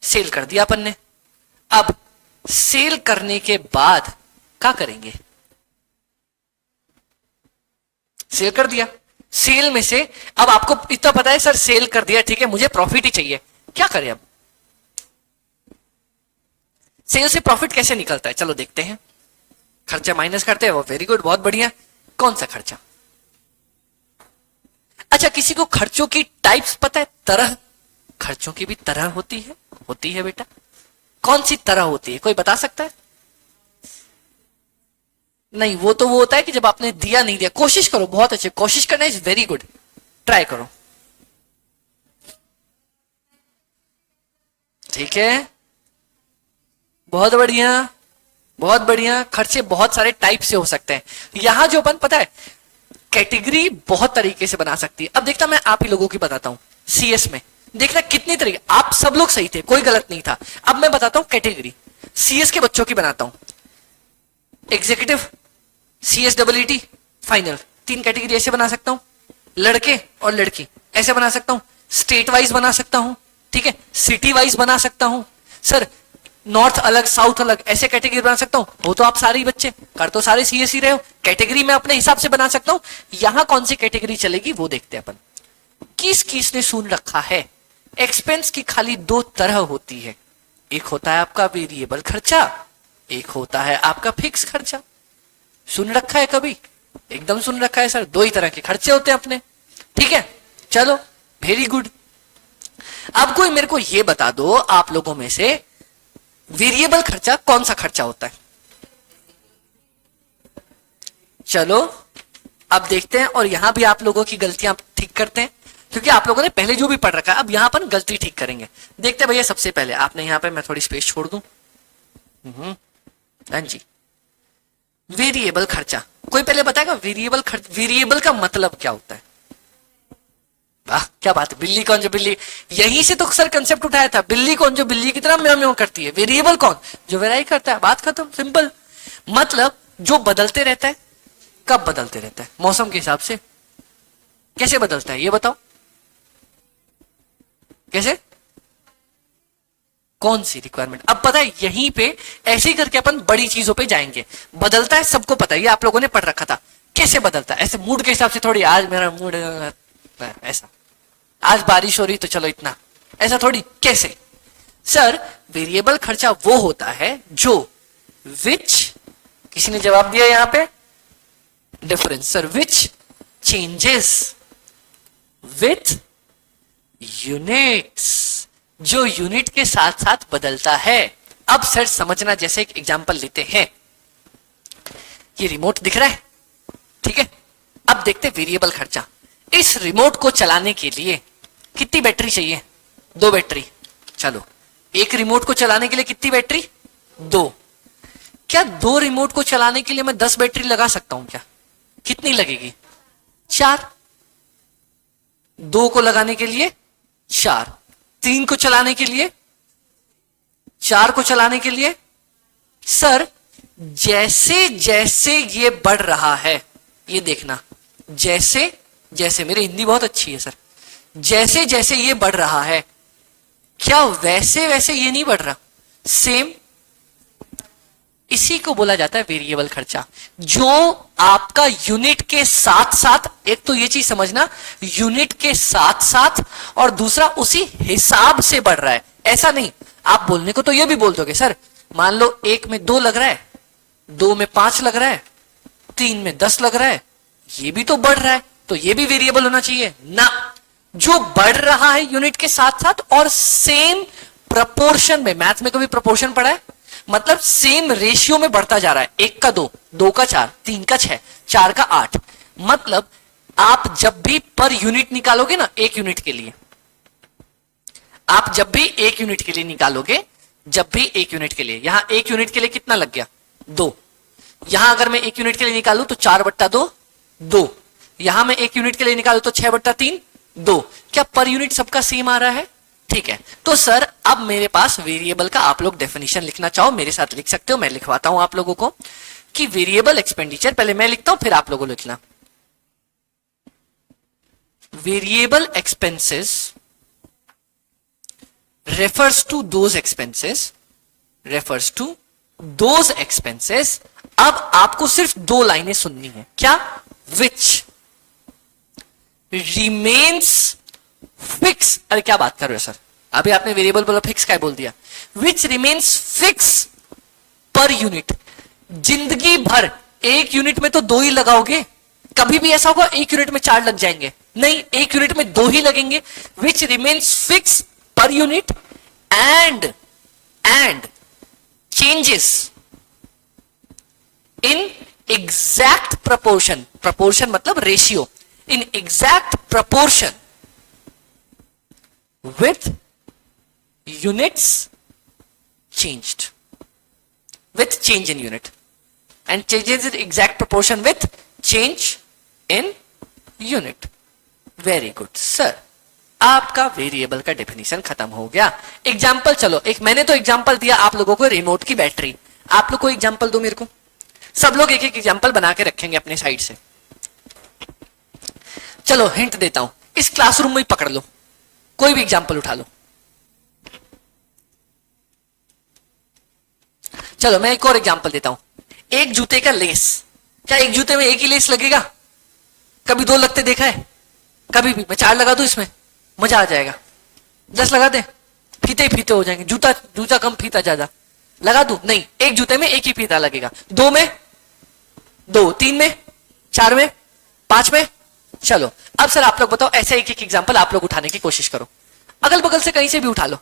सेल कर दिया अपन ने। अब सेल करने के बाद क्या करेंगे? सेल कर दिया, सेल में से अब आपको इतना पता है सर सेल कर दिया, ठीक है, मुझे प्रॉफिट ही चाहिए। क्या करें अब? सेल से प्रॉफिट कैसे निकलता है? चलो देखते हैं। खर्चा माइनस करते हैं, वो वेरी गुड, बहुत बढ़िया। कौन सा खर्चा? अच्छा, किसी को खर्चों की टाइप्स पता है? तरह, खर्चों की भी तरह होती है? होती है बेटा। कौन सी तरह होती है, कोई बता सकता है? नहीं, वो तो वो होता है कि जब आपने दिया नहीं दिया। कोशिश करो, बहुत अच्छे, कोशिश करना इज वेरी गुड, ट्राई करो, ठीक है, बहुत बढ़िया, बहुत बढ़िया। खर्चे बहुत सारे टाइप से हो सकते हैं। यहां जो अपन पता है कैटेगरी बहुत तरीके से बना सकती है। अब देखता मैं आप ही लोगों की बताता हूं। सीएस में देखना कितने तरीके, आप सब लोग सही थे, कोई गलत नहीं था। अब मैं बताता हूं कैटेगरी सीएस के बच्चों की बनाता हूं। एग्जीक्यूटिव, CSEET, फाइनल, 3 कैटेगरी ऐसे बना सकता हूं। लड़के और लड़की ऐसे बना सकता हूं। स्टेट वाइज बना सकता हूं, ठीक है, सिटी वाइज बना सकता हूं। सर नॉर्थ अलग, साउथ अलग, ऐसे कैटेगरी बना सकता हूं। वो तो आप सारे ही बच्चे कर तो सारे सीएस ही रहे हो। कैटेगरी में अपने हिसाब से बना सकता हूं। यहां कौन सी कैटेगरी चलेगी वो देखते हैं अपन। किस किस ने सुन रखा है एक्सपेंस की खाली 2 तरह होती है। एक होता है आपका वेरिएबल खर्चा, एक होता है आपका फिक्स खर्चा। सुन रखा है कभी? एकदम सुन रखा है सर। 2 ही तरह के खर्चे होते हैं अपने, ठीक है? चलो वेरी गुड। अब कोई मेरे को ये बता दो आप लोगों में से वेरिएबल खर्चा कौन सा खर्चा होता है? चलो अब देखते हैं, और यहां भी आप लोगों की गलतियां ठीक करते हैं, क्योंकि आप लोगों ने पहले जो भी पढ़ रखा है। अब यहां पर गलती ठीक करेंगे। देखते हैं भैया, सबसे पहले आपने यहां पे, मैं थोड़ी स्पेस छोड़ दूं। हाँ जी, वेरिएबल खर्चा कोई पहले बताएगा? वेरिएबल खर्च, वेरिएबल का मतलब क्या होता है? वाह क्या बात है। बिल्ली कौन जो बिल्ली, यहीं से तो सर कंसेप्ट उठाया था। बिल्ली कौन जो बिल्ली की तरह म्याऊं म्याऊं करती है। वेरिएबल कौन? जो वेराई करता है। बात खत्म, सिंपल। मतलब जो बदलते रहता है। कब बदलते रहता है? मौसम के हिसाब से। कैसे बदलता है ये बताओ? कैसे? कौन सी रिक्वायरमेंट? अब पता है यहीं पे ऐसे ही करके अपन बड़ी चीजों पे जाएंगे। बदलता है, सबको पता है, ये आप लोगों ने पढ़ रखा था। कैसे बदलता है? ऐसे मूड के हिसाब से थोड़ी, आज मेरा मूड ऐसा, आज बारिश हो रही तो चलो इतना, ऐसा थोड़ी। कैसे? सर वेरिएबल खर्चा वो होता है जो विच, किसी ने जवाब दिया यहां पे, difference. Sir which changes with units, जो यूनिट के साथ साथ बदलता है। अब सर समझना, जैसे एक एग्जांपल लेते हैं। ये रिमोट दिख रहा है, ठीक है? अब देखते वेरिएबल खर्चा। इस रिमोट को चलाने के लिए कितनी बैटरी चाहिए? 2 बैटरी। चलो, एक रिमोट को चलाने के लिए कितनी बैटरी? 2। क्या 2 रिमोट को चलाने के लिए मैं 10 बैटरी लगा सकता हूं क्या? कितनी लगेगी? 4। 2 को लगाने के लिए 4, 3 को चलाने के लिए, 4 को चलाने के लिए। सर जैसे जैसे ये बढ़ रहा है, ये देखना, जैसे जैसे, मेरी हिंदी बहुत अच्छी है सर, जैसे जैसे ये बढ़ रहा है, क्या वैसे वैसे ये नहीं बढ़ रहा? सेम। इसी को बोला जाता है वेरिएबल खर्चा, जो आपका यूनिट के साथ साथ, एक तो ये चीज समझना, यूनिट के साथ साथ, और दूसरा उसी हिसाब से बढ़ रहा है। ऐसा नहीं, आप बोलने को तो ये भी बोल दोगे सर, मान लो 1 में 2 लग रहा है, 2 में 5 लग रहा है, 3 में 10 लग रहा है, ये भी तो बढ़ रहा है, तो ये भी वेरिएबल होना चाहिए ना। जो बढ़ रहा है यूनिट के साथ साथ और सेम प्रपोर्शन में, मैथ में कभी प्रपोर्शन पढ़ा है? मतलब सेम रेशियो में बढ़ता जा रहा है, 1 का 2, 2 का 4, 3 का 6, 4 का 8। मतलब आप जब भी पर यूनिट निकालोगे ना, 1 यूनिट के लिए, आप जब भी 1 यूनिट के लिए निकालोगे, जब भी 1 यूनिट के लिए, यहां 1 यूनिट के लिए कितना लग गया? 2। यहां अगर मैं 1 यूनिट के लिए निकालू तो 4/2, 2। यहां मैं 1 यूनिट के लिए निकालू तो 6/3, 2। क्या पर यूनिट सबका सेम आ रहा है? ठीक है। तो सर अब मेरे पास वेरिएबल का आप लोग डेफिनेशन लिखना चाहो मेरे साथ लिख सकते हो, मैं लिखवाता हूं आप लोगों को कि वेरिएबल एक्सपेंडिचर, पहले मैं लिखता हूं फिर आप लोगों को लिखना। Variable expenses refers to those expenses। अब आपको सिर्फ 2 लाइनें सुननी है। क्या? which remains fixed। अरे क्या बात कर रहे हो सर, अभी आपने वेरिएबल बोला फिक्स क्या बोल दिया? which remains fixed per unit। जिंदगी भर 1 यूनिट में तो 2 ही लगाओगे, कभी भी ऐसा होगा 1 यूनिट में 4 लग जाएंगे? नहीं, 1 यूनिट में 2 ही लगेंगे। which remains fixed per unit and changes in exact proportion। proportion मतलब ratio, in exact proportion with units changed, with change in unit, and changes in exact proportion with change in unit। very good sir, आपका variable का definition खत्म हो गया। Example, चलो एक मैंने तो एग्जाम्पल दिया आप लोगों को, रिमोट की बैटरी। आप लोग को एग्जाम्पल दो मेरे को, सब लोग एक एक एग्जाम्पल बना के रखेंगे अपने साइड से। चलो हिंट देता हूं, इस क्लासरूम में ही पकड़ लो, कोई भी एग्जाम्पल उठा लो। चलो मैं एक और एग्जाम्पल देता हूं, एक जूते का लेस। क्या एक जूते में एक ही लेस लगेगा? कभी 2 लगते देखा है? कभी भी। मैं 4 लगा दूं इसमें, मजा आ जाएगा। 10 लगा दे, फीते ही फीते हो जाएंगे, जूता कम फीता ज्यादा। लगा दूं? नहीं, एक जूते में एक ही फीता लगेगा। 2 में 2, 3 में, 4 में, 5 में। चलो अब सर आप लोग बताओ, ऐसे एक एक एग्जाम्पल आप लोग उठाने की कोशिश करो, अगल बगल से कहीं से भी उठा लो।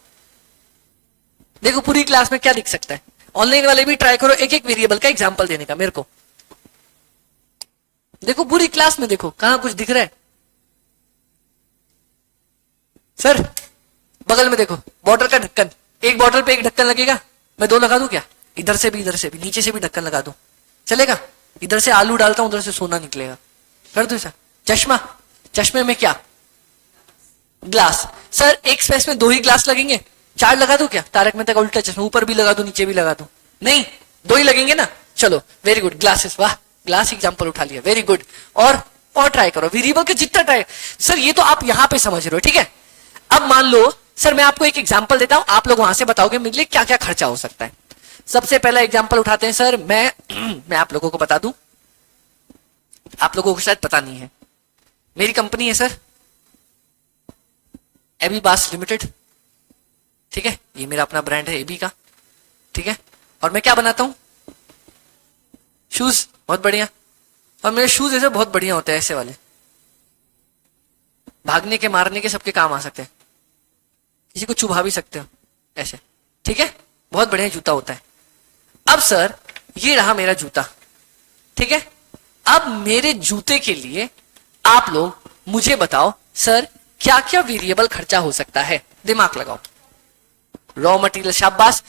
देखो पूरी क्लास में क्या दिख सकता है। ऑनलाइन वाले भी ट्राई करो एक एक वेरिएबल का एग्जाम्पल देने का मेरे को। देखो पूरी क्लास में देखो कहां कुछ दिख रहा है। सर बगल में देखो, बॉटल का ढक्कन, एक बॉटल पे एक ढक्कन लगेगा, मैं 2 लगा दूं क्या? इधर से भी नीचे से भी ढक्कन लगा दूं, चलेगा? इधर से आलू डालता हूं, उधर से सोना निकलेगा, कर दो ऐसा। चश्मा, चश्मे में क्या? ग्लास। सर एक स्पेस में 2 ही ग्लास लगेंगे, 4 लगा दूं क्या? तारक मेहता का उल्टा चश्मा, ऊपर भी लगा दूं नीचे भी लगा दूं? नहीं, 2 ही लगेंगे ना। चलो वेरी गुड, ग्लासेस। वाह, ग्लास एग्जाम्पल उठा लिया, वेरी गुड। और ट्राई करो वेरिएबल के जितना ट्राई। सर ये तो आप यहां पे समझ रहे हो, ठीक है। अब मान लो सर मैं आपको एक एग्जांपल देता हूं, आप लोग वहां से बताओगे मेरे लिए क्या क्या खर्चा हो सकता है। सबसे पहला एग्जांपल उठाते हैं सर, मैं आप लोगों को बता दूं, आप लोगों को शायद पता नहीं है, मेरी कंपनी है सर एबी बास लिमिटेड, ठीक है। ये मेरा अपना ब्रांड है एबी का, ठीक है। और मैं क्या बनाता हूं? शूज, बहुत बढ़िया। और मेरे शूज ऐसे बहुत बढ़िया होते हैं, ऐसे वाले, भागने के मारने के सबके काम आ सकते हैं, किसी को चुभा भी सकते हो ऐसे, ठीक है। बहुत बढ़िया जूता होता है। अब सर ये रहा मेरा जूता, ठीक है। अब मेरे जूते के लिए आप लोग मुझे बताओ सर क्या क्या वेरिएबल खर्चा हो सकता है, दिमाग लगाओ। रॉ मटेरियल, शाबाश।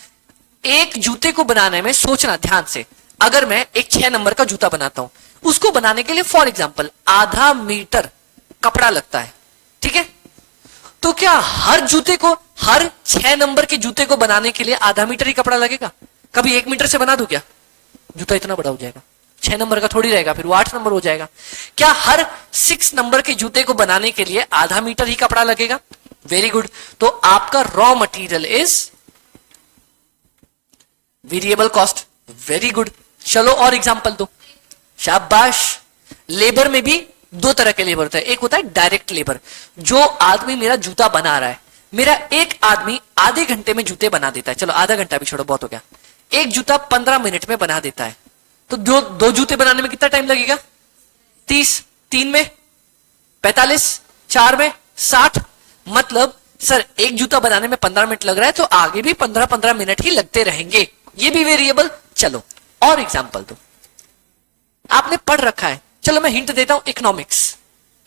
एक जूते को बनाने में सोचना ध्यान से, अगर मैं एक 6 नंबर का जूता बनाता हूं, उसको बनाने के लिए फॉर एग्जाम्पल आधा मीटर कपड़ा लगता है, ठीक है। तो क्या हर जूते को, हर 6 नंबर के जूते को बनाने के लिए आधा मीटर ही कपड़ा लगेगा? कभी 1 मीटर से बना दूं क्या? जूता इतना बड़ा हो जाएगा, 6 नंबर का थोड़ी रहेगा, फिर वो 8 नंबर हो जाएगा। क्या हर 6 नंबर के जूते को बनाने के लिए आधा मीटर ही कपड़ा लगेगा? Very good. तो आपका raw material is variable cost, very good. चलो और एग्जांपल दो, शाबाश। लेबर में भी 2 तरह के लेबर होता है, एक होता है डायरेक्ट लेबर, जो आदमी मेरा जूता बना रहा है, मेरा एक आदमी आधे घंटे में जूते बना देता है, चलो आधा घंटा भी छोड़ो, बहुत हो गया। एक जूता 15 मिनट में बना देता है, तो दो जूते बनाने में कितना टाइम लगेगा? 30, 3 में 45, 4 में 60, मतलब सर एक जूता बनाने में 15 मिनट लग रहा है तो आगे भी 15-15 मिनट ही लगते रहेंगे, ये भी वेरिएबल। चलो और एग्जांपल दो, आपने पढ़ रखा है, चलो मैं हिंट देता हूं, इकोनॉमिक्स,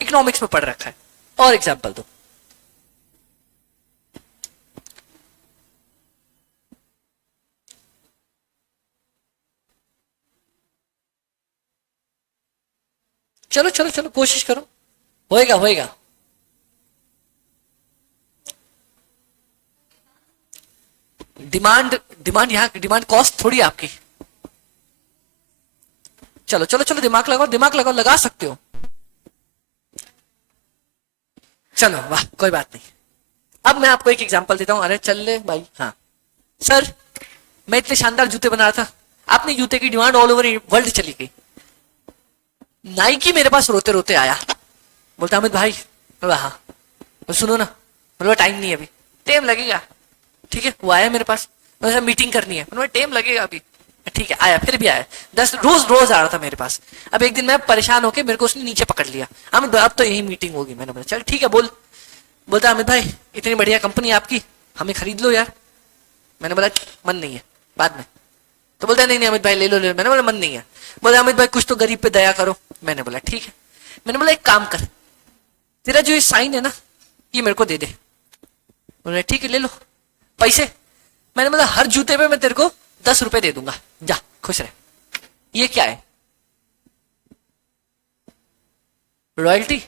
इकोनॉमिक्स में पढ़ रखा है, और एग्जांपल दो। चलो चलो चलो कोशिश करो, होएगा होएगा। डिमांड, डिमांड यहाँ डिमांड कॉस्ट थोड़ी आपकी। चलो चलो चलो दिमाग लगाओ, दिमाग लगाओ, लगा सकते हो। चलो वाह, कोई बात नहीं। अब मैं आपको एक एग्जांपल देता हूं। अरे चल ले भाई। हाँ सर, मैं इतने शानदार जूते बना रहा था, आपने जूते की डिमांड ऑल ओवर वर्ल्ड चली गई। नाइकी मेरे पास रोते रोते आया, बोलता अमित भाई, हाँ सुनो ना, बोलो टाइम नहीं है अभी, टाइम लगेगा। ठीक है, वो आया मेरे पास, मैं मीटिंग करनी है, मैंने टाइम लगेगा अभी। ठीक है, आया, फिर भी आया, 10 रोज रोज आ रहा था मेरे पास। अब एक दिन मैं परेशान होके, मेरे को उसने नीचे पकड़ लिया, अमित भाई अब तो यही मीटिंग होगी। मैंने बोला चल ठीक है बोल। बोलता अमित भाई इतनी बढ़िया कंपनी आपकी, हमें खरीद लो यार। मैंने बोला मन नहीं है, बाद में। तो बोलता नहीं नहीं अमित भाई ले लो ले लो। मैंने बोला मन नहीं है। बोला अमित भाई कुछ तो गरीब पे दया करो। मैंने बोला ठीक है। मैंने बोला एक काम कर, तेरा जो ये साइन है ना, ये मेरे को दे दे। बोले ठीक है ले लो पैसे। मैंने बोला हर जूते पे मैं तेरे को 10 रुपए दे दूंगा, जा खुश रहे। ये क्या है? रॉयल्टी,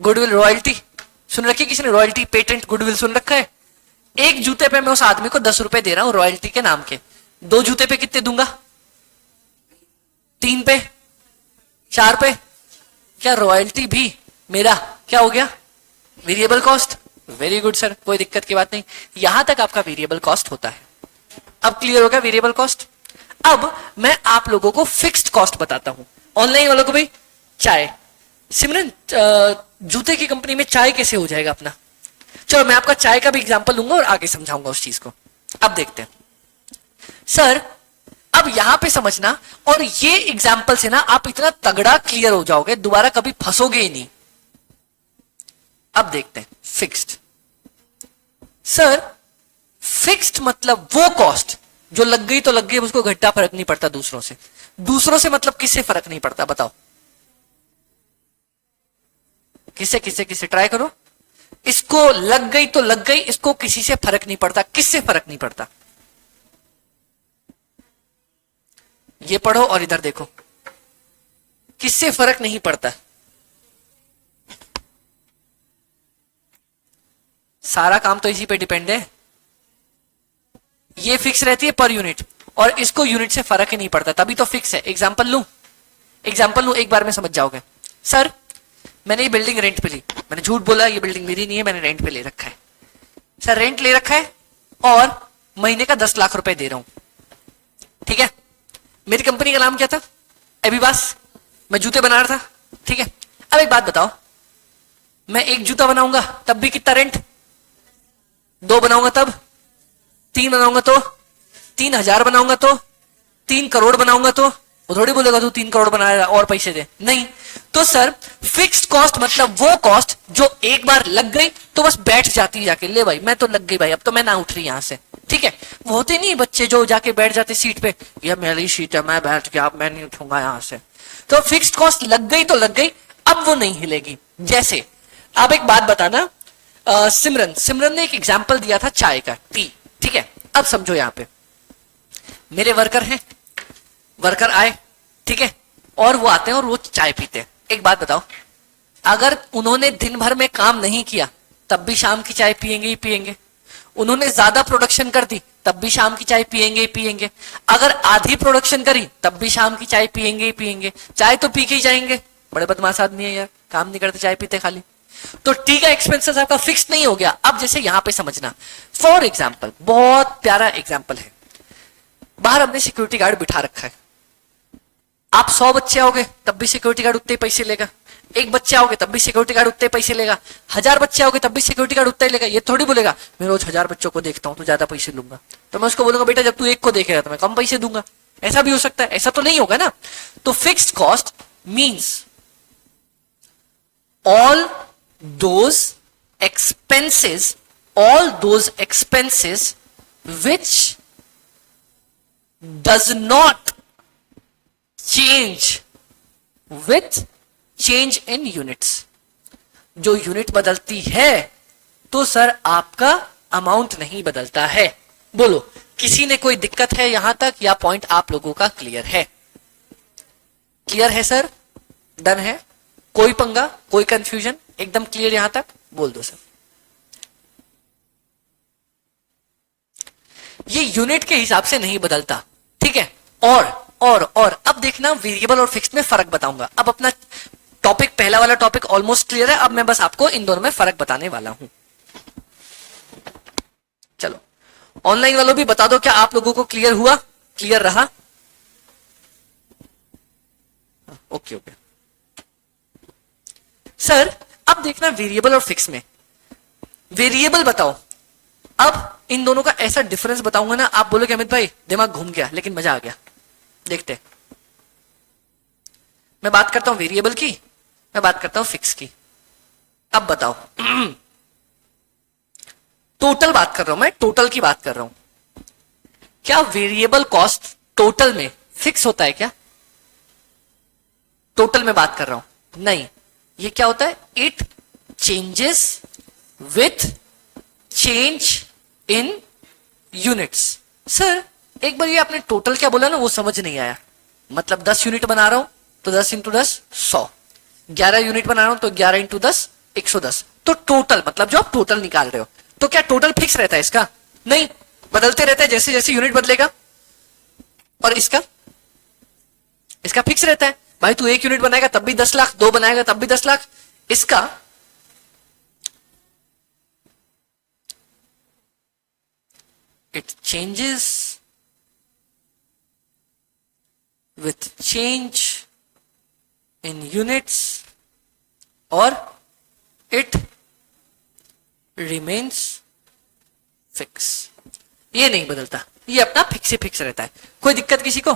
गुडविल रॉयल्टी सुन रखी है किसी ने? रॉयल्टी, पेटेंट, गुडविल सुन रखा है? एक जूते पे मैं उस आदमी को 10 रुपए दे रहा हूं रॉयल्टी के नाम के। 2 जूते पे कितने दूंगा? 3 पे, 4 पे। क्या रॉयल्टी भी मेरा क्या हो गया? Variable cost. Very good sir, कोई दिक्कत की बात नहीं, यहां तक आपका वेरिएबल कॉस्ट होता है। अब क्लियर हो गया वेरिएबल कॉस्ट। अब मैं आप लोगों को फिक्स्ड कॉस्ट बताता हूं। ऑनलाइन वालों को भी चाय, सिमरन जूते की कंपनी में चाय कैसे हो जाएगा अपना? चलो मैं आपका चाय का भी एग्जांपल लूंगा और आगे समझाऊंगा उस चीज को। अब देखते हैं सर, अब यहां पे समझना, और ये एग्जांपल से ना आप इतना तगड़ा क्लियर हो जाओगे, दोबारा कभी फंसोगे ही नहीं। अब देखते हैं फिक्स्ड। सर फिक्स्ड मतलब वो कॉस्ट जो लग गई तो लग गई, उसको घट्टा फर्क नहीं पड़ता दूसरों से। दूसरों से मतलब किससे फर्क नहीं पड़ता बताओ? किससे किससे किससे? ट्राई करो। इसको लग गई तो लग गई, इसको किसी से फर्क नहीं पड़ता। किससे फर्क नहीं पड़ता? ये पढ़ो और इधर देखो, किससे फर्क नहीं पड़ता? सारा काम तो इसी पे डिपेंड है। ये फिक्स रहती है पर यूनिट, और इसको यूनिट से फर्क ही नहीं पड़ता, तभी तो फिक्स है। एग्जांपल लूं, एग्जांपल लूं, एक बार में समझ जाओगे। सर मैंने ये बिल्डिंग रेंट पे ली, मैंने झूठ बोला, ये बिल्डिंग मेरी नहीं है, मैंने रेंट पे ले रखा है। सर रेंट ले रखा है और महीने का 10 लाख रुपए दे रहा हूं, ठीक है। मेरी कंपनी का नाम क्या था? एबीबास। मैं जूते बना रहा था, ठीक है। अब एक बात बताओ, मैं एक जूता बनाऊंगा तब भी कितना रेंट? 2 बनाऊंगा तब? 3 बनाऊंगा तो? 3000 बनाऊंगा तो? 3 करोड़ बनाऊंगा तो? वो थोड़ी बोलेगा तू 3 करोड़ बनाएगा और पैसे दे, नहीं। तो सर फिक्स्ड कॉस्ट मतलब वो कॉस्ट जो एक बार लग गई तो बस बैठ जाती है जाके, ले भाई मैं तो लग गई भाई, अब तो मैं ना उठ रही यहां से, ठीक है। वो होते नहीं बच्चे जो जाके बैठ जाते सीट पे, ये मेरी सीट है मैं बैठ गया, अब मैं नहीं उठूंगा यहां से। तो फिक्स्ड कॉस्ट लग गई तो लग गई, अब वो नहीं हिलेगी। जैसे आप एक बात बताना, सिमरन ने एक एग्जाम्पल दिया था चाय का, टी, ठीक है। अब समझो यहां पे मेरे वर्कर हैं, वर्कर आए, ठीक है, और वो आते हैं और वो चाय पीते हैं। एक बात बताओ, अगर उन्होंने दिन भर में काम नहीं किया तब भी शाम की चाय पिएंगे ही पिएंगे। उन्होंने ज्यादा प्रोडक्शन कर दी तब भी शाम की चाय पिएंगे ही पिएंगे। अगर आधी प्रोडक्शन करी तब भी शाम की चाय पिएंगे ही पिएंगे। चाय तो पी के ही जाएंगे, बड़े बदमाश आदमी है यार, काम नहीं करते चाय पीते खाली। तो टी का एक्सपेंसेस आपका फिक्स नहीं हो गया। अब जैसे यहां पे समझना, फॉर एग्जाम्पल, बहुत प्यारा एग्जाम्पल है, बाहर हमने सिक्योरिटी गार्ड बिठा रखा है। आप 100 बच्चे आओगे तब भी सिक्योरिटी गार्ड उतने ही पैसे लेगा। 1 बच्चे आओगे तब भी सिक्योरिटी गार्ड उतने पैसे लेगा। 1000 बच्चे आओगे तब भी सिक्योरिटी गार्ड उतना ही लेगा। ये थोड़ी बोलेगा मैं रोज 1000 बच्चों को देखता हूं तो ज्यादा पैसे लूंगा। तो मैं उसको बोलूंगा बेटा जब तू 1 को देखेगा तो मैं कम पैसे दूंगा। ऐसा भी हो सकता है, ऐसा तो नहीं होगा ना। तो fixed cost means all those expenses, all those expenses which does not change with change in units. जो यूनिट बदलती है तो सर आपका अमाउंट नहीं बदलता है. बोलो, किसी ने कोई दिक्कत है यहां तक, या पॉइंट आप लोगों का क्लियर है? क्लियर है सर? डन है? कोई पंगा, कोई कंफ्यूजन? एकदम क्लियर यहां तक? बोल दो सर. ये यूनिट के हिसाब से नहीं बदलता, ठीक है? और अब देखना, वेरिएबल और फिक्स्ड में फर्क बताऊंगा. अब अपना टॉपिक, पहला वाला टॉपिक ऑलमोस्ट क्लियर है. अब मैं बस आपको इन दोनों में फर्क बताने वाला हूं. चलो, ऑनलाइन वालों भी बता दो, क्या आप लोगों को क्लियर हुआ? क्लियर रहा? Okay okay sir. अब देखना, वेरिएबल और फिक्स में, वेरिएबल बताओ. अब इन दोनों का ऐसा डिफरेंस बताऊंगा ना, आप बोलोगे अमित भाई दिमाग घूम गया, लेकिन मजा आ गया. देखते, मैं बात करता हूं वेरिएबल की, मैं बात करता हूं फिक्स की. अब बताओ, टोटल बात कर रहा हूं मैं, टोटल की बात कर रहा हूं. क्या वेरिएबल कॉस्ट टोटल में फिक्स होता है क्या? टोटल में बात कर रहा हूं. नहीं, ये क्या होता है? It changes with change in units. Sir एक बार ये आपने टोटल क्या बोला ना, वो समझ नहीं आया. मतलब 10 यूनिट बना रहा हूं तो 10 इंटू 10 100. 11 यूनिट बना रहा हूं तो 11 इंटू 10 110. तो टोटल मतलब जो आप टोटल निकाल रहे हो, तो क्या टोटल फिक्स रहता है इसका? नहीं, बदलते रहता है जैसे जैसे यूनिट बदलेगा. और इसका फिक्स रहता है. भाई तू 1 यूनिट बनाएगा तब भी 10 लाख, 2 बनाएगा तब भी 10 लाख. इसका it changes with change in units or it remains fix. ये नहीं बदलता, ये अपना फिक्स ही फिक्स रहता है. कोई दिक्कत किसी को?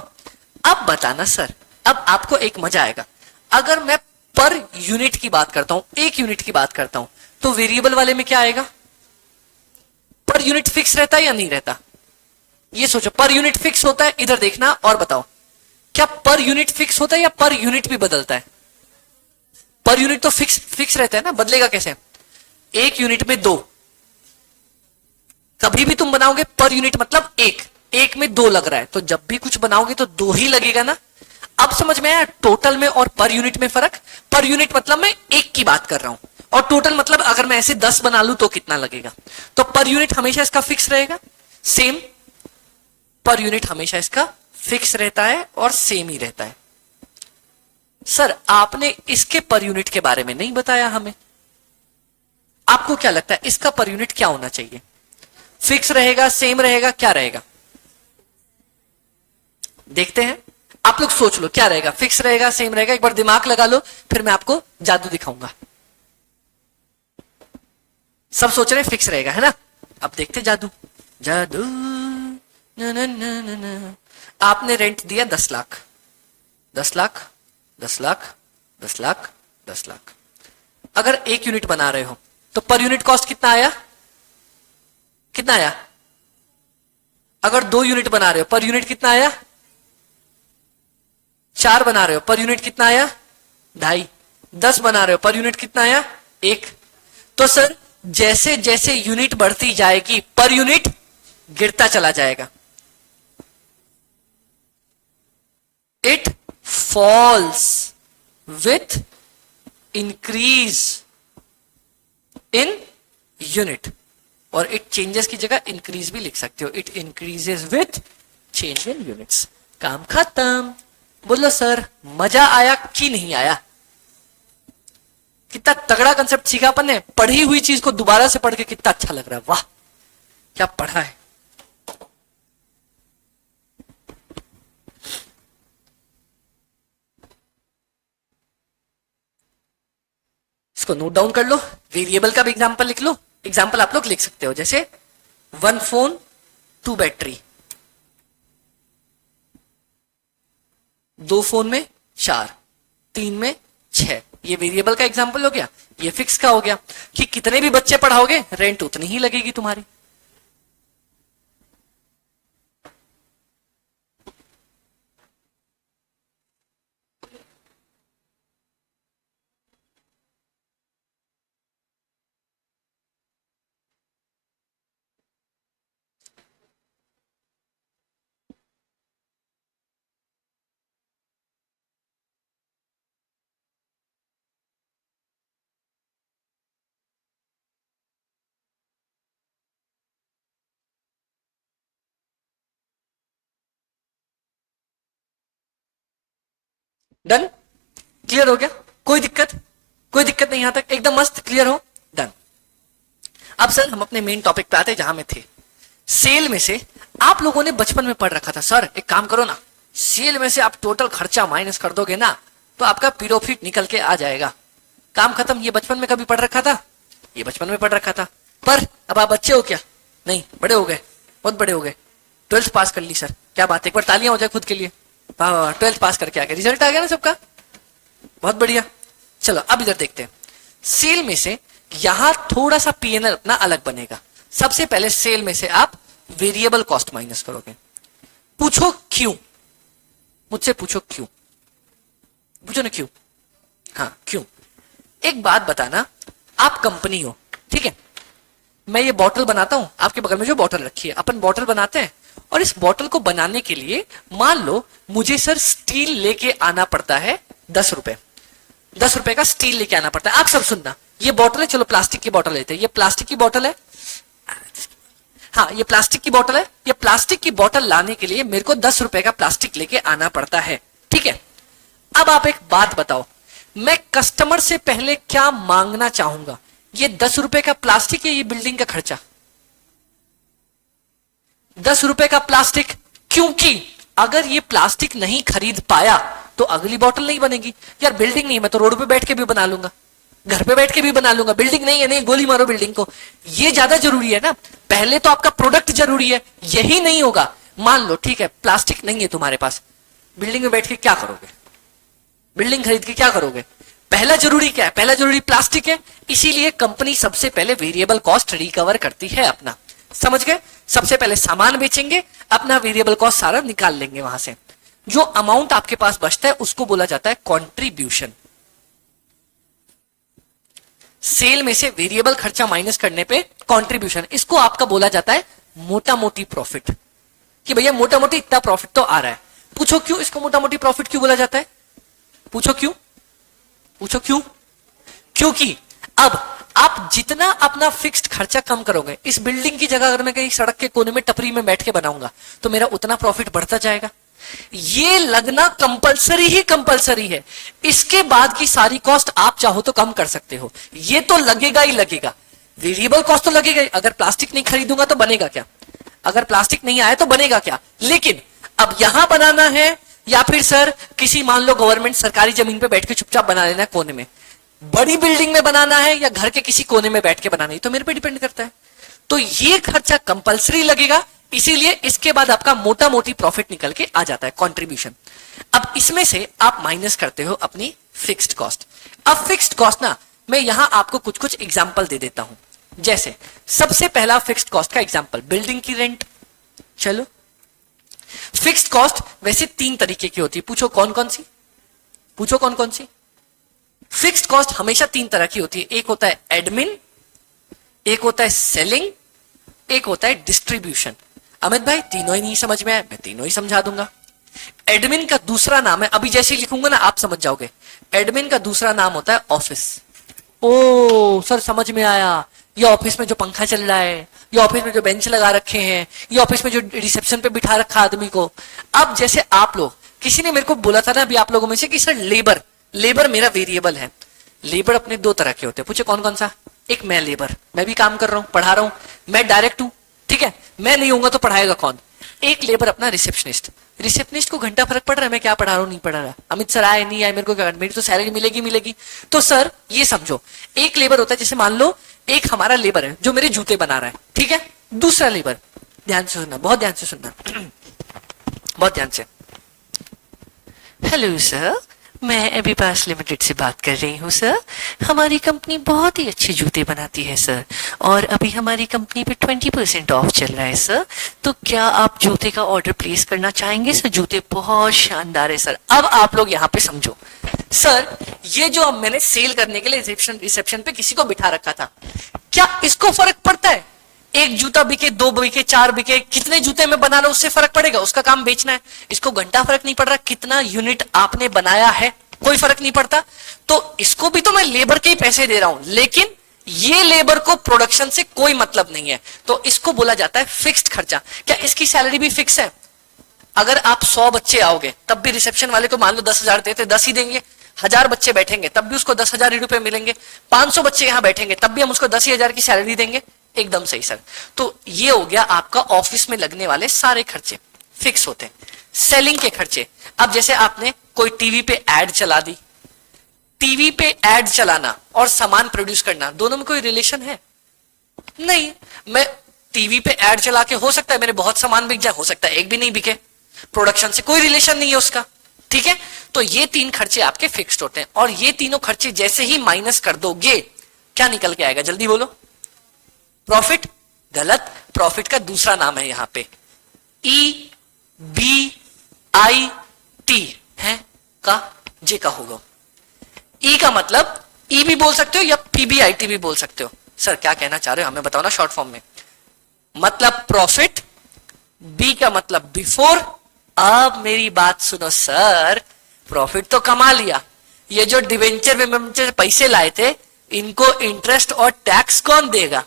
अब बताना सर, अब आपको एक मजा आएगा. अगर मैं पर यूनिट की बात करता हूं, एक यूनिट की बात करता हूं, तो वेरिएबल वाले में क्या आएगा? पर यूनिट फिक्स रहता है या नहीं रहता? ये सोचो, पर यूनिट फिक्स होता है. इधर देखना और बताओ, क्या पर यूनिट फिक्स होता है या पर यूनिट भी बदलता है? पर यूनिट तो फिक्स रहता है ना, बदलेगा कैसे? 1 यूनिट में 2, कभी भी तुम बनाओगे पर यूनिट मतलब 1 में 2 लग रहा है, तो जब भी कुछ बनाओगे तो 2 ही लगेगा ना. अब समझ में आया टोटल में और पर यूनिट में फर्क? पर यूनिट मतलब मैं 1 की बात कर रहा हूं, और टोटल मतलब अगर मैं ऐसे 10 बना लूं तो कितना लगेगा. तो पर यूनिट हमेशा इसका फिक्स रहेगा, सेम. पर यूनिट हमेशा इसका फिक्स रहता है और सेम ही रहता है. सर आपने इसके पर यूनिट के बारे में नहीं बताया हमें. आपको क्या लगता है इसका पर यूनिट क्या होना चाहिए? फिक्स रहेगा, सेम रहेगा, क्या रहेगा? देखते हैं, आप लोग सोच लो क्या रहेगा. फिक्स रहेगा, सेम रहेगा? एक बार दिमाग लगा लो, फिर मैं आपको जादू दिखाऊंगा. सब सोच रहे हैं फिक्स रहेगा, है ना? अब देखते जादू. जादू ना ना ना ना ना. आपने रेंट दिया 10 लाख, 10 लाख, 10 लाख, 10 लाख, 10 लाख. अगर 1 यूनिट बना रहे हो तो पर यूनिट कॉस्ट कितना आया? कितना आया? अगर 2 यूनिट बना रहे हो पर यूनिट कितना आया? 4 बना रहे हो पर यूनिट कितना आया? 2.5. 10 बना रहे हो पर यूनिट कितना आया? 1. तो सर जैसे जैसे यूनिट बढ़ती जाएगी पर यूनिट गिरता चला जाएगा. It falls with increase in unit. और इट चेंजेस की जगह इंक्रीज भी लिख सकते हो. It increases with change in units. काम खत्म. बोलो सर मजा आया कि नहीं आया? कितना तगड़ा कंसेप्ट सीखा अपन ने. पढ़ी हुई चीज को दोबारा से पढ़ के कितना अच्छा लग रहा है. वाह क्या पढ़ा है. इसको नोट डाउन कर लो. वेरिएबल का भी एग्जांपल लिख लो. एग्जाम्पल आप लोग लिख सकते हो, जैसे 1 फोन 2 बैटरी, 2 फोन में 4, 3 में 6. ये वेरिएबल का एग्जांपल हो गया, ये फिक्स का हो गया कि कितने भी बच्चे पढ़ाओगे रेंट उतनी ही लगेगी तुम्हारी। डन, क्लियर हो गया? कोई दिक्कत? कोई दिक्कत नहीं, यहां तक एकदम मस्त क्लियर हो? डन। अब सर हम अपने मेन टॉपिक पे आते हैं जहां में थे। सेल में से आप लोगों ने बचपन में पढ़ रखा था, सर एक काम करो ना, सेल में से आप टोटल खर्चा माइनस कर दोगे ना तो आपका प्रॉफिट निकल के आ जाएगा, काम खत्म। ये बचपन में कभी पढ़ रखा था? ये बचपन में पढ़ रखा था। पर अब आप बच्चे हो क्या? नहीं, बड़े हो गए, बहुत बड़े हो गए। 12th पास कर ली सर, क्या बात है, एक बार तालियां हो जाए खुद के लिए। 12th पास करके आ गया, रिजल्ट आ गया ना सबका, बहुत बढ़िया। चलो अब इधर देखते हैं। सेल में से यहां थोड़ा सा पीएनएल अपना अलग बनेगा। सबसे पहले सेल में से आप वेरिएबल कॉस्ट माइनस करोगे। पूछो क्यों? मुझसे पूछो क्यों, पूछो ना क्यों। हाँ क्यों? एक बात बताना, आप कंपनी हो, ठीक है, मैं ये बॉटल बनाता हूं, आपके बगल में जो बॉटल रखी है, अपन बॉटल बनाते हैं, और इस बॉटल को बनाने के लिए मान लो मुझे सर स्टील लेके आना पड़ता है 10 रुपए, 10 रुपए का स्टील लेके आना पड़ता है। आप सब सुनना, ये बॉटल है, चलो प्लास्टिक की बॉटल लेते हैं, ये प्लास्टिक की बॉटल है, हाँ ये प्लास्टिक की बॉटल है। ये प्लास्टिक की बॉटल लाने के लिए मेरे को 10 रुपए का प्लास्टिक लेके आना पड़ता है, ठीक है। अब आप एक बात बताओ, मैं कस्टमर से पहले क्या मांगना चाहूंगा, ये 10 रुपए का प्लास्टिक है, ये बिल्डिंग का खर्चा? 10 रुपए का प्लास्टिक, क्योंकि अगर ये प्लास्टिक नहीं खरीद पाया तो अगली बॉटल नहीं बनेगी। यार बिल्डिंग नहीं, मैं तो रोड पे बैठ के भी बना लूंगा, घर पे बैठ के भी बना लूंगा, बिल्डिंग नहीं है, नहीं गोली मारो बिल्डिंग को। ये ज्यादा जरूरी है ना, पहले तो आपका प्रोडक्ट जरूरी है। यही नहीं होगा, मान लो ठीक है प्लास्टिक नहीं है तुम्हारे पास, बिल्डिंग में बैठ के क्या करोगे? बिल्डिंग खरीद के क्या करोगे? पहला जरूरी क्या है? पहला जरूरी प्लास्टिक है। इसीलिए कंपनी सबसे पहले वेरिएबल कॉस्ट रिकवर करती है अपना, समझ गए? सबसे पहले सामान बेचेंगे, अपना वेरिएबल कॉस्ट सारा निकाल लेंगे वहां से। जो अमाउंट आपके पास बचता है उसको बोला जाता है कंट्रीब्यूशन। सेल में से वेरिएबल खर्चा माइनस करने पे कंट्रीब्यूशन, इसको आपका बोला जाता है मोटा मोटी प्रॉफिट, कि भैया मोटा मोटी इतना प्रॉफिट तो आ रहा है। पूछो क्यों इसको मोटा मोटी प्रॉफिट क्यों बोला जाता है? पूछो क्यों, पूछो क्यों? क्योंकि अब आप जितना अपना फिक्स्ड खर्चा कम करोगे, इस बिल्डिंग की जगह अगर मैं कहीं सड़क के कोने में टपरी में बैठ के बनाऊंगा तो मेरा उतना प्रॉफिट बढ़ता जाएगा। ये लगना कंपलसरी ही कंपलसरी है। इसके बाद की सारी कॉस्ट आप चाहो तो कम कर सकते हो, ये तो लगेगा ही लगेगा। वेरिएबल कॉस्ट तो लगेगा ही, अगर प्लास्टिक नहीं खरीदूंगा तो बनेगा क्या? अगर प्लास्टिक नहीं आया तो बनेगा क्या? लेकिन अब यहां बनाना है या फिर सर किसी मान लो गवर्नमेंट सरकारी जमीन पे बैठ के चुपचाप बना लेना है कोने में, बड़ी बिल्डिंग में बनाना है या घर के किसी कोने में बैठ के बनाना है, तो मेरे पे डिपेंड करता है। तो ये खर्चा कंपलसरी लगेगा, इसीलिए इसके बाद आपका मोटा मोटी प्रॉफिट निकल के आ जाता है कंट्रीब्यूशन। अब इसमें से आप माइनस करते हो अपनी फिक्स्ड कॉस्ट। अब फिक्स्ड कॉस्ट ना, मैं यहां आपको कुछ कुछ एग्जांपल दे देता हूं। जैसे सबसे पहला फिक्स्ड कॉस्ट का एग्जांपल बिल्डिंग की रेंट। चलो फिक्स्ड कॉस्ट वैसे 3 तरीके की होती है, पूछो कौन कौन सी? पूछो कौन कौन सी? फिक्स्ड कॉस्ट हमेशा 3 तरह की होती है, एक होता है एडमिन, एक होता है सेलिंग, एक होता है डिस्ट्रीब्यूशन। अमित भाई तीनों ही नहीं समझ में आया, मैं तीनों ही समझा दूंगा। एडमिन का दूसरा नाम है, अभी जैसे ही लिखूंगा ना आप समझ जाओगे, एडमिन का दूसरा नाम होता है ऑफिस। ओ सर समझ में आया, ये ऑफिस में जो पंखा चल रहा है, ये ऑफिस में जो बेंच लगा रखे हैं, ये ऑफिस में जो रिसेप्शन पे बिठा रखा आदमी को। अब जैसे आप लोग, किसी ने मेरे को बोला था ना अभी आप लोगों में से कि सर लेबर, लेबर मेरा वेरिएबल है। लेबर अपने 2 तरह के होते हैं, पूछे कौन कौन सा? एक मैं लेबर, मैं भी काम कर रहा हूं, पढ़ा रहा हूं, मैं डायरेक्ट हूं, ठीक है, मैं नहीं होऊंगा तो पढ़ाएगा कौन? एक लेबर अपना रिसेप्शनिस्ट। रिसेप्शनिस्ट को घंटा फर्क पड़ रहा है मैं क्या पढ़ा रहा हूं नहीं पढ़ा रहा, अमित सर आए नहीं आए मेरे को क्या, मेरी तो सैलरी मिलेगी मिलेगी। तो सर ये समझो, एक लेबर होता है, जैसे मान लो एक हमारा लेबर है जो मेरे जूते बना रहा है, ठीक है। दूसरा लेबर, ध्यान से सुनना, बहुत ध्यान से सुनना बहुत ध्यान से। हेलो सर, मैं एबीपास लिमिटेड से बात कर रही हूँ सर। हमारी कंपनी बहुत ही अच्छे जूते बनाती है सर, और अभी हमारी कंपनी पे 20% ऑफ चल रहा है सर। तो क्या आप जूते का ऑर्डर प्लेस करना चाहेंगे सर? जूते बहुत शानदार है सर। अब आप लोग यहाँ पे समझो सर, ये जो अब मैंने सेल करने के लिए रिसेप्शन पे किसी को बिठा रखा था, क्या इसको फर्क पड़ता है एक जूता बिके, दो बिके, चार बिके, कितने जूते में बना रहा हूं उससे फर्क पड़ेगा? उसका काम बेचना है, इसको घंटा फर्क नहीं पड़ रहा कितना यूनिट आपने बनाया है, कोई फर्क नहीं पड़ता। तो इसको भी तो मैं लेबर के ही पैसे दे रहा हूं, लेकिन ये लेबर को प्रोडक्शन से कोई मतलब नहीं है, तो इसको बोला जाता है फिक्स्ड खर्चा। क्या इसकी सैलरी भी फिक्स है? अगर आप 100 बच्चे आओगे तब भी रिसेप्शन वाले को मान लो 10,000 देते, 10 ही देंगे। 1000 बच्चे बैठेंगे तब भी उसको 10,000 ही रुपए मिलेंगे। 500 बच्चे यहां बैठेंगे तब भी हम उसको 10,000 की सैलरी देंगे। एकदम सही सर। तो ये हो गया आपका ऑफिस में लगने वाले सारे खर्चे फिक्स होते हैं। सेलिंग के खर्चे, अब जैसे आपने कोई टीवी पे एड चला दी, टीवी पे एड चलाना और सामान प्रोड्यूस करना, दोनों में कोई रिलेशन है? नहीं। मैं टीवी पे एड चला के हो सकता है मेरे बहुत सामान बिक जाए, हो सकता है एक भी नहीं बिके, प्रोडक्शन से कोई रिलेशन नहीं है उसका। ठीक है, तो ये 3 खर्चे आपके फिक्स्ड होते हैं, और ये तीनों खर्चे जैसे ही माइनस कर दोगे क्या निकल के आएगा? जल्दी बोलो। प्रॉफिट। गलत, प्रॉफिट का दूसरा नाम है यहां पे EBIT है का, जे का होगा। ई का मतलब ई भी बोल सकते हो या PBIT भी बोल सकते हो। सर क्या कहना चाह रहे हो हमें बताओ ना शॉर्ट फॉर्म में। मतलब प्रॉफिट, बी का मतलब बिफोर। अब मेरी बात सुनो सर, प्रॉफिट तो कमा लिया, ये जो डिवेंचर पैसे लाए थे इनको इंटरेस्ट और टैक्स कौन देगा?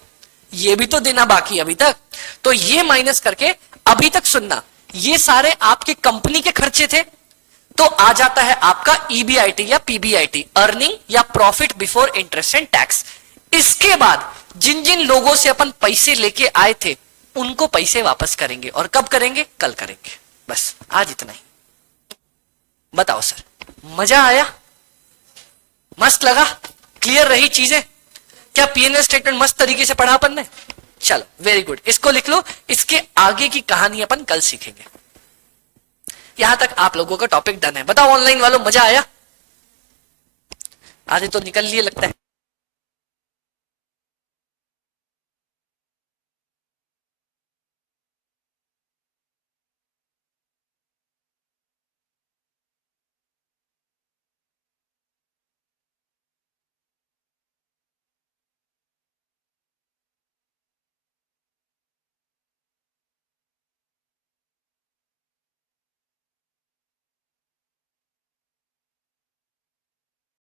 ये भी तो देना बाकी अभी तक। तो ये माइनस करके, अभी तक सुनना, ये सारे आपके कंपनी के खर्चे थे, तो आ जाता है आपका EBIT या PBIT, अर्निंग या profit before interest and tax. इसके बाद जिन जिन लोगों से अपन पैसे लेके आए थे उनको पैसे वापस करेंगे, और कब करेंगे? कल करेंगे। बस आज इतना ही। बताओ सर, मजा आया? मस्त लगा? क्लियर रही चीजें? क्या P&L स्टेटमेंट मस्त तरीके से पढ़ा अपन ने? चलो वेरी गुड, इसको लिख लो। इसके आगे की कहानी अपन कल सीखेंगे। यहां तक आप लोगों का टॉपिक डन है। बताओ ऑनलाइन वालों, मजा आया? आधे तो निकल लिए लगता है।